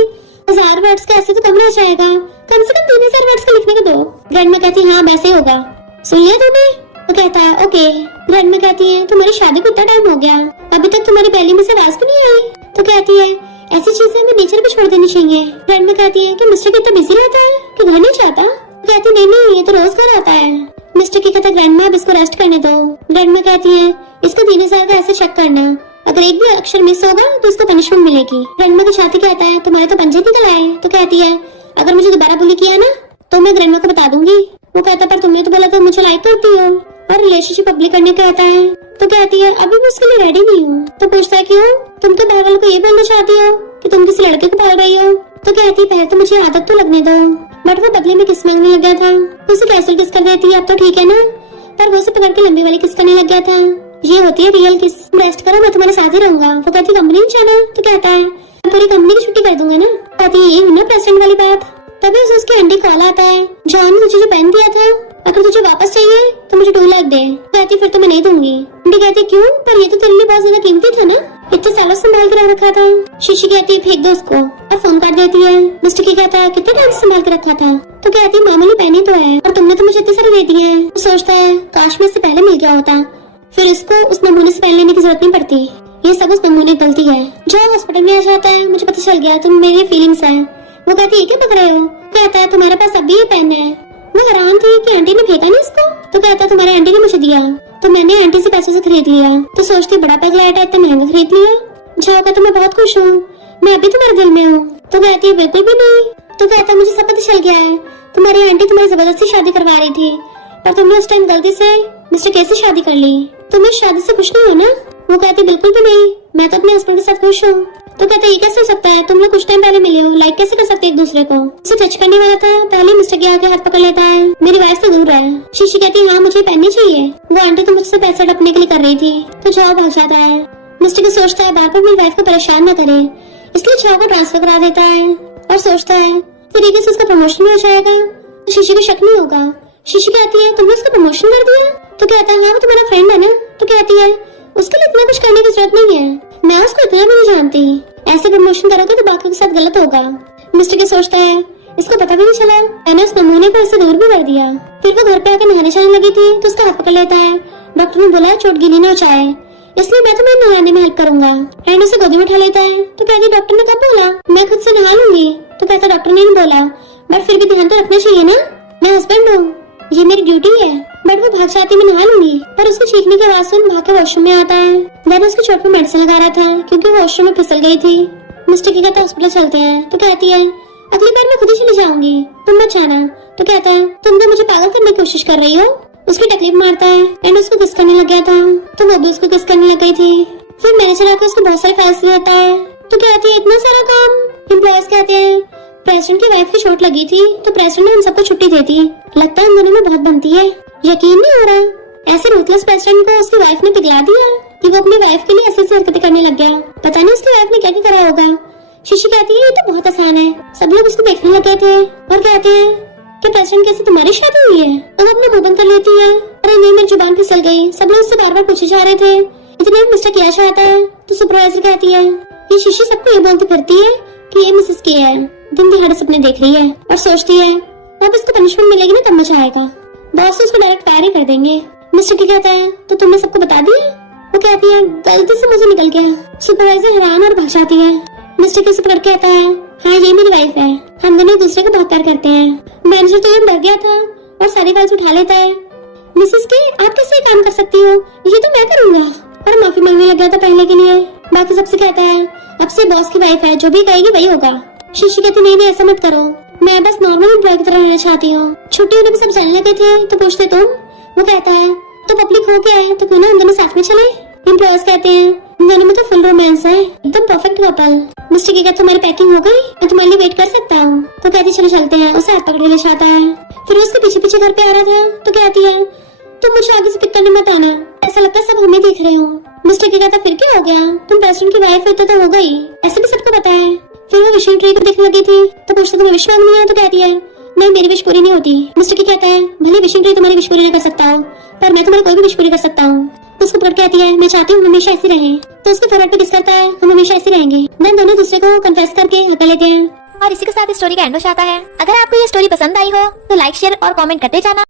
1000 वर्ड्स का ऐसे तो कम रह जाएगा, कम से कम 3000 वर्ड्स का लिखने को दो। ग्रैंडमा कहती हाँ वैसे ही होगा, सुन लिया तूने? वो कहता है ओके। ग्रैंडमा कहती है तुम्हारी शादी को इतना टाइम हो गया, अभी तक तुम्हारी पहली में से आवाज भी नहीं आई। तो कहती है ऐसी चीजें हमें नेचर पे छोड़ देनी चाहिए। ग्रैंडमा कहती है कि मिस्टर कितना बिजी रहता है कि घर नहीं चाहता। कहती नहीं ये तो रोज घर आता है। मिस्टर की कहता ग्रैंडमा अब इसको रेस्ट करने दो। ग्रैंडमा कहती है इसको 3000 का ऐसे चेक करना, अगर एक भी अक्षर मिस होगा तो इसको पनिशमेंट मिलेगी। ग्रैंडमा के छाती कहता है तुम्हारे तो पंजे निकल आए। तो कहती है अगर मुझे दोबारा बुली किया ना तो मैं ग्रैंडमा को बता दूंगी। वो कहता पर तुमने तो बोला था मुझे लाइक करती हो और रिलेशनशिप पब्लिक करने कहता है। तो कहती है अभी मैं उसके लिए रेडी नहीं हूँ। तो पूछता है क्यों, तुम तो बाहर वालों को ये बोलना चाहती हो कि तुम किसी लड़के को पाल रही हो। तो कहती है पहले तो मुझे आदत तो लगने दो। बट वो बदले में किस मांगने लग गया था, उसे कैसे किस कर देती है अब तो ठीक है ना, पर वो उसे पकड़ के लंबी वाली किस करने लग गया था। ये होती है रियल किस, रेस्ट करो मैं तुम्हारे साथ ही रहूंगा। वो कहती कंपनी नहीं जाना। तो कहता है मैं पूरी कंपनी की छुट्टी कर दूंगा ना। कहती है ये ना प्रेसिडेंट वाली बात। तभी उसे उसके आंटी कॉल आता है, जान तुझे जो पेन दिया था अगर तुझे वापस चाहिए तो मुझे 2 लाख दे। कहती फिर तो मैं नहीं दूंगी। आंटी कहती क्यों, पर ये तो तेरे लिए बहुत ज्यादा कीमती था ना, इतने सालों से संभाल के रख रखा था। शीशी कहती फेंक दो उसको और फोन काट देती है। मिस्टर की कहता है कितने टाइम से संभाल के रखा था। तो कहती मामूली पेन ही तो है और तुमने तो मुझे इतने सारे दे दिए हैं। तो सोचता है काश में इससे पहले मिल गया होता, फिर इसको उस नमूने से पेन लेने की जरूरत नहीं पड़ती। ये सब उस नमूने की गलती है। जब हॉस्पिटल में आ जाता है मुझे पता चल गया तुम मेरी फीलिंग्स है। वो कहती है क्या पक रहे हो। कहता है तुम्हारे पास अभी ये पेन है। वो हैरान थी कि आंटी ने फेंका नहीं इसको। तो कहता है तुम्हारे आंटी ने मुझे दिया तो मैंने आंटी से पैसों से खरीद लिया। तो सोचती बड़ा पगला है, इतना महंगा खरीद लिया। जाओ कहता मैं बहुत खुश हूँ, मैं अभी तुम्हारे दिल में हूँ। तो कहती है बिल्कुल भी नहीं। तो कहता मुझे सब पता चल गया है, तुम्हारी आंटी तुम्हारी जबरदस्ती शादी करवा रही थी पर तुमने उस टाइम गलती से मिस्टर कैसे शादी कर ली। तुम इस शादी से खुश नहीं हो ना। वो कहती बिल्कुल भी नहीं, मैं तो अपने हस्बैंड के साथ खुश हूँ। तो कहते ये कैसे हो सकता है, तुम लोग कुछ टाइम पहले मिले हो, लाइक कैसे कर सकते एक दूसरे को। उसे टच करने वाला था, पहले मिस्टर के आगे हाथ पकड़ लेता है, मेरी वाइफ से दूर है। शीशी कहती हाँ मुझे पहननी चाहिए, वो आंटी तो मुझसे पैसे हड़पने के लिए कर रही थी। तो जाओ भाग जाता है। मिस्टर को सोचता है बार बार मेरी वाइफ को परेशान न करे, इसलिए जाओ को ट्रांसफर करा देता है और सोचता है तरीके से उसका प्रमोशन हो जाएगा तो शीशी को शक नहीं होगा। शीशी कहती है तुमने उसका प्रमोशन कर दिया। तो कहता है हाँ वो तुम्हारा फ्रेंड है ना। तो कहती है उसके लिए इतना कुछ करने की जरूरत नहीं है, मैं उसको इतना भी नहीं जानती, ऐसे प्रमोशन करोगे तो बाकी के साथ गलत होगा। मिस्टर के सोचता है इसको पता भी नहीं चला, मैंने उस नमूने को इससे दूर भी कर दिया। फिर वो घर पे आकर नहाने जाने लगी थी तो उसका हाथ पकड़ लेता है। डॉक्टर ने बोला चोट गिनी न हो जाए, इसलिए मैं तुम्हें नहाने में हेल्प करूंगा। एंड उसे गोदी में उठा लेता है। तो कहती डॉक्टर ने कब बोला, मैं खुद से नहा लूंगी। तो कहता डॉक्टर ने नहीं बोला, बट फिर भी ध्यान तो रखना चाहिए ना, मैं हस्बैंड हूँ, ये मेरी ड्यूटी है। बट वो भाग जाती मैं नहा लूंगी, पर उसके चीखने की आवाज सुन भाग के वॉशरूम में आता है। मैंने उसकी चोट पे मेडिसिन लगा रहा था क्योंकि वो वॉशरूम में फिसल गई थी। मिस्टर की कहता हॉस्पिटल चलते हैं। तो कहती है अगली बार मैं खुद ही चली जाऊंगी, तुम मत जाना। तो कहता है तुम तो मुझे पागल करने की कोशिश कर रही हो। उसकी तकलीफ मारता है एंड उसको किस करने लग गया था तो वो भी उसको किस करने लग गई थी। फिर मैनेजर आकर उसको बहुत सारे फाइल्स देता है। तो कहती है इतना सारा काम। एम्प्लॉयज कहते हैं प्रेसिडेंट की वाइफ की चोट लगी थी तो प्रेसिडेंट ने हम सबको छुट्टी दे दी, लगता है इन दोनों में बहुत बनती है। यकीन नहीं हो रहा ऐसे रूथलेस प्रेसिडेंट को उसकी वाइफ ने पिघला दिया कि वो अपनी वाइफ के लिए ऐसी हरकतें करने लग गया। पता नहीं उसकी वाइफ ने क्या क्या करा होगा। शीशी कहती है ये तो बहुत आसान है, सब लोग उसको देखने लग गए थे और कहते हैं कि प्रेसिडेंट कैसे तुम्हारी शादी हुई है। तो वो अपना मुंह बंद कर लेती है। अरे नहीं मेरी जुबान फिसल गई, सब लोग उससे बार बार पूछे जा रहे थे, इतने में मिस्टर किया चाहता है। तो सुपरवाइजर कहती है ये शीशी सबको ये बोलती फिरती है कि ये मिसेस के है, दिन दिहाड़े सपने देख रही है और सोचती है अब इसको पनिशमेंट मिलेगी ना तब मजा आएगा, बॉस उसको डायरेक्ट फायर ही कर देंगे। मिस्टर की कहता है तो तुमने सबको बता दिया। वो कहती है गलती से मुझे निकल गया। सुपरवाइजर हैरान और भाग जाती है। मिस्टर के सुपर कहता है हाँ ये मेरी वाइफ है, हम दोनों एक दूसरे को बहुत प्यार करते हैं। मैनेजर तो ये डर गया था और सारी फाइल्स उठा लेता है। मिसेस के आप कैसे काम कर सकती हो, ये तो मैं करूंगा। और माफी मांगने लग गया था पहले के लिए। बाकी सबसे कहता है अब से बॉस की वाइफ है, जो भी कहेगी वही होगा। शीशी कहती नहीं ऐसा मत करो, मैं बस नॉर्मल एम्प्लॉय की तरह रहना चाहती हूँ। छुट्टी होने में सब चलने लगे थे तो पूछते तुम। वो कहता है तो पब्लिक हो गया है तो क्यों ना हम दोनों साथ में चले। एम्प्लॉयज कहते हैं इन दोनों में तो फुल रोमांस है, एकदम परफेक्ट कपल। मिस्टर की कहता तुम्हारी पैकिंग हो गई, मैं तुम्हारे लिए वेट कर सकता हूँ। तो कहती चलो चलते हैं। उसे हाथ पकड़ ले जाता है। फिर उसके पीछे पीछे घर पे आ रहा था तो कहती है तुम मुझे आगे से पिक करने मत आना, ऐसा लगता है सब हमें देख रहे हो। मिस्टर की कहता फिर क्या हो गया, तुम प्रेसिडेंट की वाइफ हो तो हो गई, ऐसे भी सबको पता है। फिर वो विशिंग ट्री को देखने लगी थी तो पूछता तुम्हें विश मांगनी है तो कहती है नहीं, मेरी विश पूरी नहीं होती। मिस्टर की कहता है भले विशिंग ट्री तुम्हारी विश पूरी नहीं कर सकता हो पर मैं तुम्हारी कोई भी विश पूरी कर सकता हूँ। तो उसको प्लॉट कहती है मैं चाहती हूँ हमेशा ऐसे रहे। तो उसके फोरहेड पे किस करता है हम हमेशा ऐसे रहेंगे। देन दोनों दूसरे को कन्फेस करके हक लेते हैं। और इसी के साथ इस स्टोरी का एंड हो जाता है। अगर आपको ये स्टोरी पसंद आई हो तो लाइक शेयर और कमेंट करते जाना।